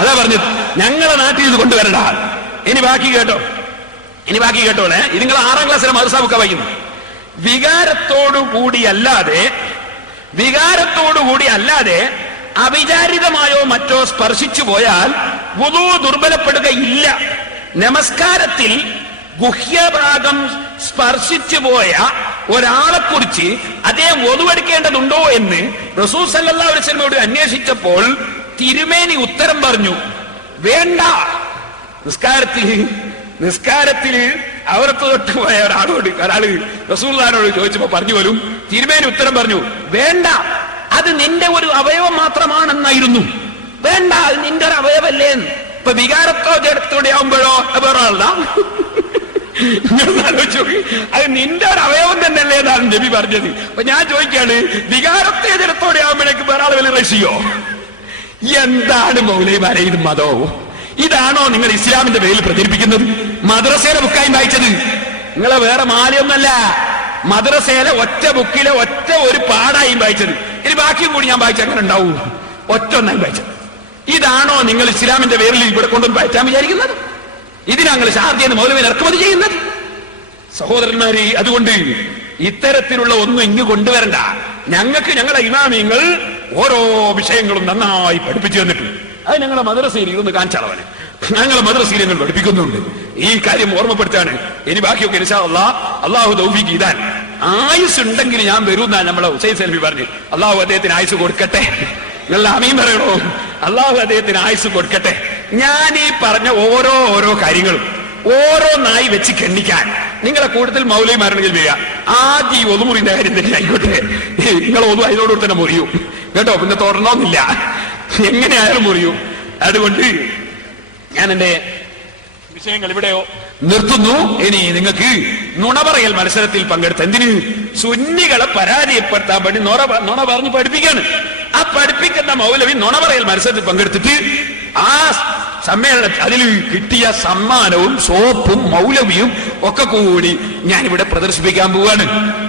അതാ പറഞ്ഞത്, ഞങ്ങളെ നാട്ടിൽ ഇത് കൊണ്ടുവരണ്ട. ഇനി ബാക്കി കേട്ടോ, ഇത് നിങ്ങൾ 6ാം ക്ലാസ്സിലെ മദ്രസ വായിക്കുന്നു. വികാരത്തോടുകൂടി അല്ലാതെ അവിചാരിതമായോ മറ്റോ സ്പർശിച്ചു പോയാൽ വുളൂ ദുർബലപ്പെടുകയില്ല. നമസ്കാരത്തിൽ ഗുഹ്യഭാഗം സ്പർശിച്ചു പോയ ഒരാളെ കുറിച്ച് അദ്ദേഹം ഒതുവെടുക്കേണ്ടതുണ്ടോ എന്ന് റസൂൽ സല്ലല്ലാഹു അലൈഹി വസല്ലമയോട് അന്വേഷിച്ചപ്പോൾ തിരുമേനി ഉത്തരം പറഞ്ഞു, വേണ്ട. നിസ്കാരത്തിൽ അവർക്ക് തൊട്ട് പോയ ഒരാള് റസൂലുള്ളാഹിനോട് ചോദിച്ചപ്പോ പറഞ്ഞു പോലും തിരുമേനി ഉത്തരം പറഞ്ഞു, വേണ്ട, അത് നിന്റെ ഒരു അവയവം മാത്രമാണെന്നായിരുന്നു. വേണ്ട, അത് നിന്റെ ഒരു അവയവല്ലേ. ഇപ്പൊ വികാരത്തോ ജഡത്തോടെ ആവുമ്പോഴോ വേറെ ആളാ? ആലോചിച്ചു, അത് നിന്റെ ഒരു അവയവം തന്നെയല്ലേ എന്നാണ് നബി പറഞ്ഞത്. അപ്പൊ ഞാൻ ചോദിക്കാണ്, വികാരത്തെ ജഡത്തോടെ ആവുമ്പോഴേക്ക് വേറെ ആൾ വലിയ റഷിയോ? എന്താണ് മൗലവിമാരെ ഇത് മതവും? ഇതാണോ നിങ്ങൾ ഇസ്ലാമിന്റെ പേരിൽ പ്രചരിപ്പിക്കുന്നത്? മദ്രസയിലെ ബുക്കായി വായിച്ചത് നിങ്ങളെ വേറെ മാലയൊന്നല്ല, മദ്രസയിലെ ഒറ്റ ബുക്കിലെ ഒറ്റ ഒരു പാടായും വായിച്ചത്. ഇനി ബാക്കിയും കൂടി ഞാൻ വായിച്ച അങ്ങനെ ഉണ്ടാവൂ? ഒറ്റ ഒന്നായി വായിച്ചത്. ഇതാണോ നിങ്ങൾ ഇസ്ലാമിന്റെ പേരിൽ ഇവിടെ കൊണ്ടുവന്ന് വായിച്ചാൻ വിചാരിക്കുന്നത്? ഇതിനാങ്ങൾ ഷാർജയിൽ മൗലവിനെ ഇറക്കുമതി ചെയ്യുന്നത്? സഹോദരന്മാരെ, അതുകൊണ്ട് ഇത്തരത്തിലുള്ള ഒന്നും ഇങ്ങ് കൊണ്ടുവരണ്ട. ഞങ്ങൾക്ക് ഞങ്ങളെ ഇമാമിങ്ങൾ ഓരോ വിഷയങ്ങളും നന്നായി പഠിപ്പിച്ചു തന്നിട്ടുണ്ട്. അത് ഞങ്ങളെ മദ്രസയിൽ ഇരുന്ന് കാണിച്ചാളവനെ ഞങ്ങളെ മദ്രസയിൽ ഞങ്ങൾ പഠിപ്പിക്കുന്നുണ്ട്. ഈ കാര്യം ഓർമ്മപ്പെടുത്താണ്. ഇനി ബാക്കിയൊക്കെ ഇൻഷാ അല്ലാഹ് അള്ളാഹു തൗഫീഖ് ചെയ്താൽ ആയുസ് ഉണ്ടെങ്കിൽ ഞാൻ വരുമെന്നാണ് നമ്മളെ ഹുസൈൻ സൽവി പറഞ്ഞു. അള്ളാഹു അദ്ദേഹത്തിന് ആയുസ് കൊടുക്കട്ടെ. നിങ്ങൾ ആമീൻ പറയണോ? അള്ളാഹു അദ്ദേഹത്തിന് ആയുസ് കൊടുക്കട്ടെ. ഞാൻ ഈ പറഞ്ഞ ഓരോ കാര്യങ്ങളും ഓരോന്നായി വെച്ച് ഖണ്ഡിക്കാൻ നിങ്ങളെ കൂടുതൽ മൗലവിമാരാണെങ്കിൽ വരിക. ആദ്യം ഈ ഒതുമുറിന്റെ കാര്യം തന്നെ ആയിക്കോട്ടെ, നിങ്ങൾ ഒതു അതിനോട് തന്നെ മുറിയൂ കേട്ടോ. പിന്നെ തുടരണമെന്നില്ല, എങ്ങനെയായാലും മുറിയും. അതുകൊണ്ട് ഞാൻ എന്റെ വിഷയങ്ങൾ ഇവിടെയോ നിർത്തുന്നു. ഇനി നിങ്ങൾക്ക് നുണപറയൽ മത്സരത്തിൽ പങ്കെടുത്ത എന്തിന്? സുന്നികളെ പരാജയപ്പെടുത്താൻ വേണ്ടി നുണ പറഞ്ഞ് പഠിപ്പിക്കാണ്. ആ പഠിപ്പിക്കുന്ന മൗലവി നുണപറയൽ മത്സരത്തിൽ പങ്കെടുത്തിട്ട് ആ സമ്മേളനത്തിൽ അതിൽ കിട്ടിയ സമ്മാനവും സോപ്പും മൗലവിയും ഒക്കെ കൂടി ഞാനിവിടെ പ്രദർശിപ്പിക്കാൻ പോവാണ്.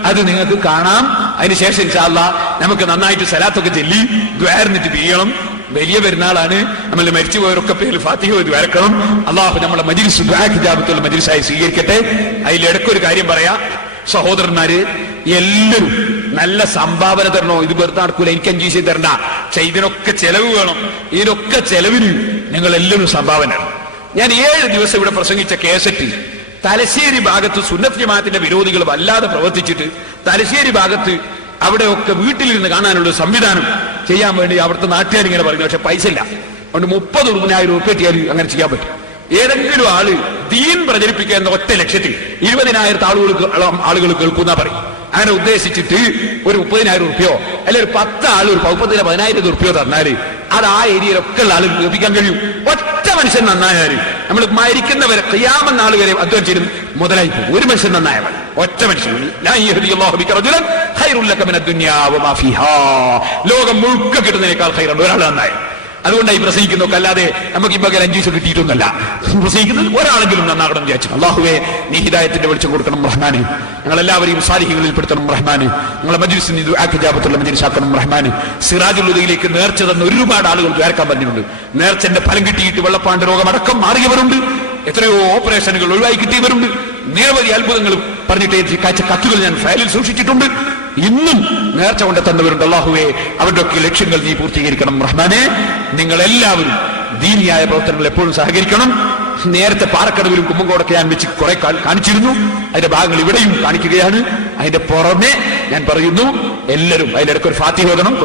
അത് നിങ്ങൾക്ക് കാണാം. അതിനുശേഷം ഇൻഷാ അല്ലാഹ് നമുക്ക് നന്നായിട്ട് സലാത്തൊക്കെ ചൊല്ലി ദ്വാരന്നിട്ട് പിരിയണം. വലിയ പെരുന്നാളാണ്. നമ്മൾ മരിച്ചുപോയവരൊക്കെ പേരിൽ ഫാത്തിഹ വരക്കണം. അള്ളാഹു നമ്മളെ മജ്ലിസ് ദുആ മജ്ലിസായി സ്വീകരിക്കട്ടെ. അതിലിടക്കൊരു കാര്യം പറയാം, സഹോദരന്മാര് എല്ലാവരും നല്ല സംഭാവന തരണോ. ഇത് വെറുതെ നടക്കൂല, എനിക്ക് 5 പൈസ തരണ്ട. പക്ഷെ ഇതിനൊക്കെ ചെലവ് വേണം. ഇതിനൊക്കെ ചെലവിന് നിങ്ങൾ എല്ലാവരും സംഭാവന. ഞാൻ 7 ദിവസം ഇവിടെ പ്രസംഗിച്ച കേസറ്റ് തലശ്ശേരി ഭാഗത്ത് സുന്നത്ത് ജമാഅത്തിന്റെ വിരോധികൾ വല്ലാതെ പ്രവർത്തിച്ചിട്ട് തലശ്ശേരി ഭാഗത്ത് അവിടെയൊക്കെ വീട്ടിലിരുന്ന് കാണാനുള്ള സംവിധാനം ചെയ്യാൻ വേണ്ടി അവിടുത്തെ നാട്ടുകാർ ഇങ്ങനെ പറഞ്ഞു. പക്ഷെ പൈസ ഇല്ല. അതുകൊണ്ട് 30,000 രൂപ കിട്ടിയാൽ അങ്ങനെ ചെയ്യാൻ പറ്റും. ഏതെങ്കിലും ആള് ദീൻ പ്രചരിപ്പിക്കുക എന്ന ഒറ്റ ലക്ഷ്യത്തിൽ 20,000 ആളുകൾ കേൾക്കുന്ന പറയും. അങ്ങനെ ഉദ്ദേശിച്ചിട്ട് ഒരു 30,000 രൂപയോ അല്ലെ ഒരു 10 ആൾ ഒരു 10,000 രൂപയോ തന്നാല് അത് ആ ഏരിയയിലൊക്കെ ഉള്ള ആളുകൾ കേൾപ്പിക്കാൻ കഴിയും. ഒറ്റ മനുഷ്യൻ നന്നായാല് നമ്മൾ മരിക്കുന്നവരെ ഖിയാമത്ത് നാൾ വരെ അധ്വാനിച്ചിരുന്നു മുതലായി പോകും. ഒരു മനുഷ്യൻ നന്നായവൻ, ഒറ്റ മനുഷ്യൻ. ലോകം മുഴുക്ക കിട്ടുന്നതിനേക്കാൾ ഖൈറുണ്ട് ഒരാൾ നന്നായ. അതുകൊണ്ടായി പ്രസംഗിക്കുന്നൊക്കെ, അല്ലാതെ നമുക്ക് ഇപ്പൊ 5 ദിവസം കിട്ടിയിട്ടൊന്നല്ല പ്രസംഗിക്കുന്നത്. ഒരാളെങ്കിലും നന്നാകണം വിചാരിച്ചു. അല്ലാഹുവേ, നീ ഹിദായത്തിന്റെ വെളിച്ചം കൊടുക്കണം റഹ്മാന്. ഞങ്ങളെല്ലാവരെയും സാലിഹ്യങ്ങളിൽ പെടുത്തണം റഹ്മാന്. ഞങ്ങളെ മജ്ലിസിന് ഇജാബത്തുള്ള മജ്ലിസാക്കണം റഹ്മാന്. സിറാജുൽ ഹുദയിലേക്ക് നേർച്ച തന്ന ഒരുപാട് ആളുകൾ ദ്വാരക്കാൻ പറഞ്ഞിട്ടുണ്ട്. നേർച്ചന്റെ ഫലം കിട്ടിയിട്ട് വെള്ളപ്പാണ്ട് രോഗമടക്കം മാറിയവരുണ്ട്. എത്രയോ ഓപ്പറേഷനുകൾ ഒഴിവായി കിട്ടിയവരുണ്ട്. നിരവധി അത്ഭുതങ്ങൾ പറഞ്ഞിട്ട് കാഴ്ച കത്തുകൾ ഞാൻ ഫയലിൽ സൂക്ഷിച്ചിട്ടുണ്ട്. ഇന്നും നേർച്ച കൊണ്ട് തന്നവരുണ്ട്. അല്ലാഹുവേ, അവരുടെ ഒക്കെ ലക്ഷ്യങ്ങൾ നീ പൂർത്തീകരിക്കണം റഹ്മാനെ. നിങ്ങൾ എല്ലാവരും ദീനിയായ പ്രവർത്തനങ്ങൾ എപ്പോഴും സഹകരിക്കണം. നേരത്തെ പാറക്കടവിലും കുമ്പങ്കോടൊക്കെ ഞാൻ വെച്ച് കുറെ കാണിച്ചിരുന്നു. അതിന്റെ ഭാഗങ്ങൾ ഇവിടെയും കാണിക്കുകയാണ്. അതിന്റെ പുറമെ ഞാൻ പറയുന്നു, എല്ലാവരും അതിന്റെ ഇടയ്ക്ക് ഒരു ഫാത്തിഹ ഓതണം.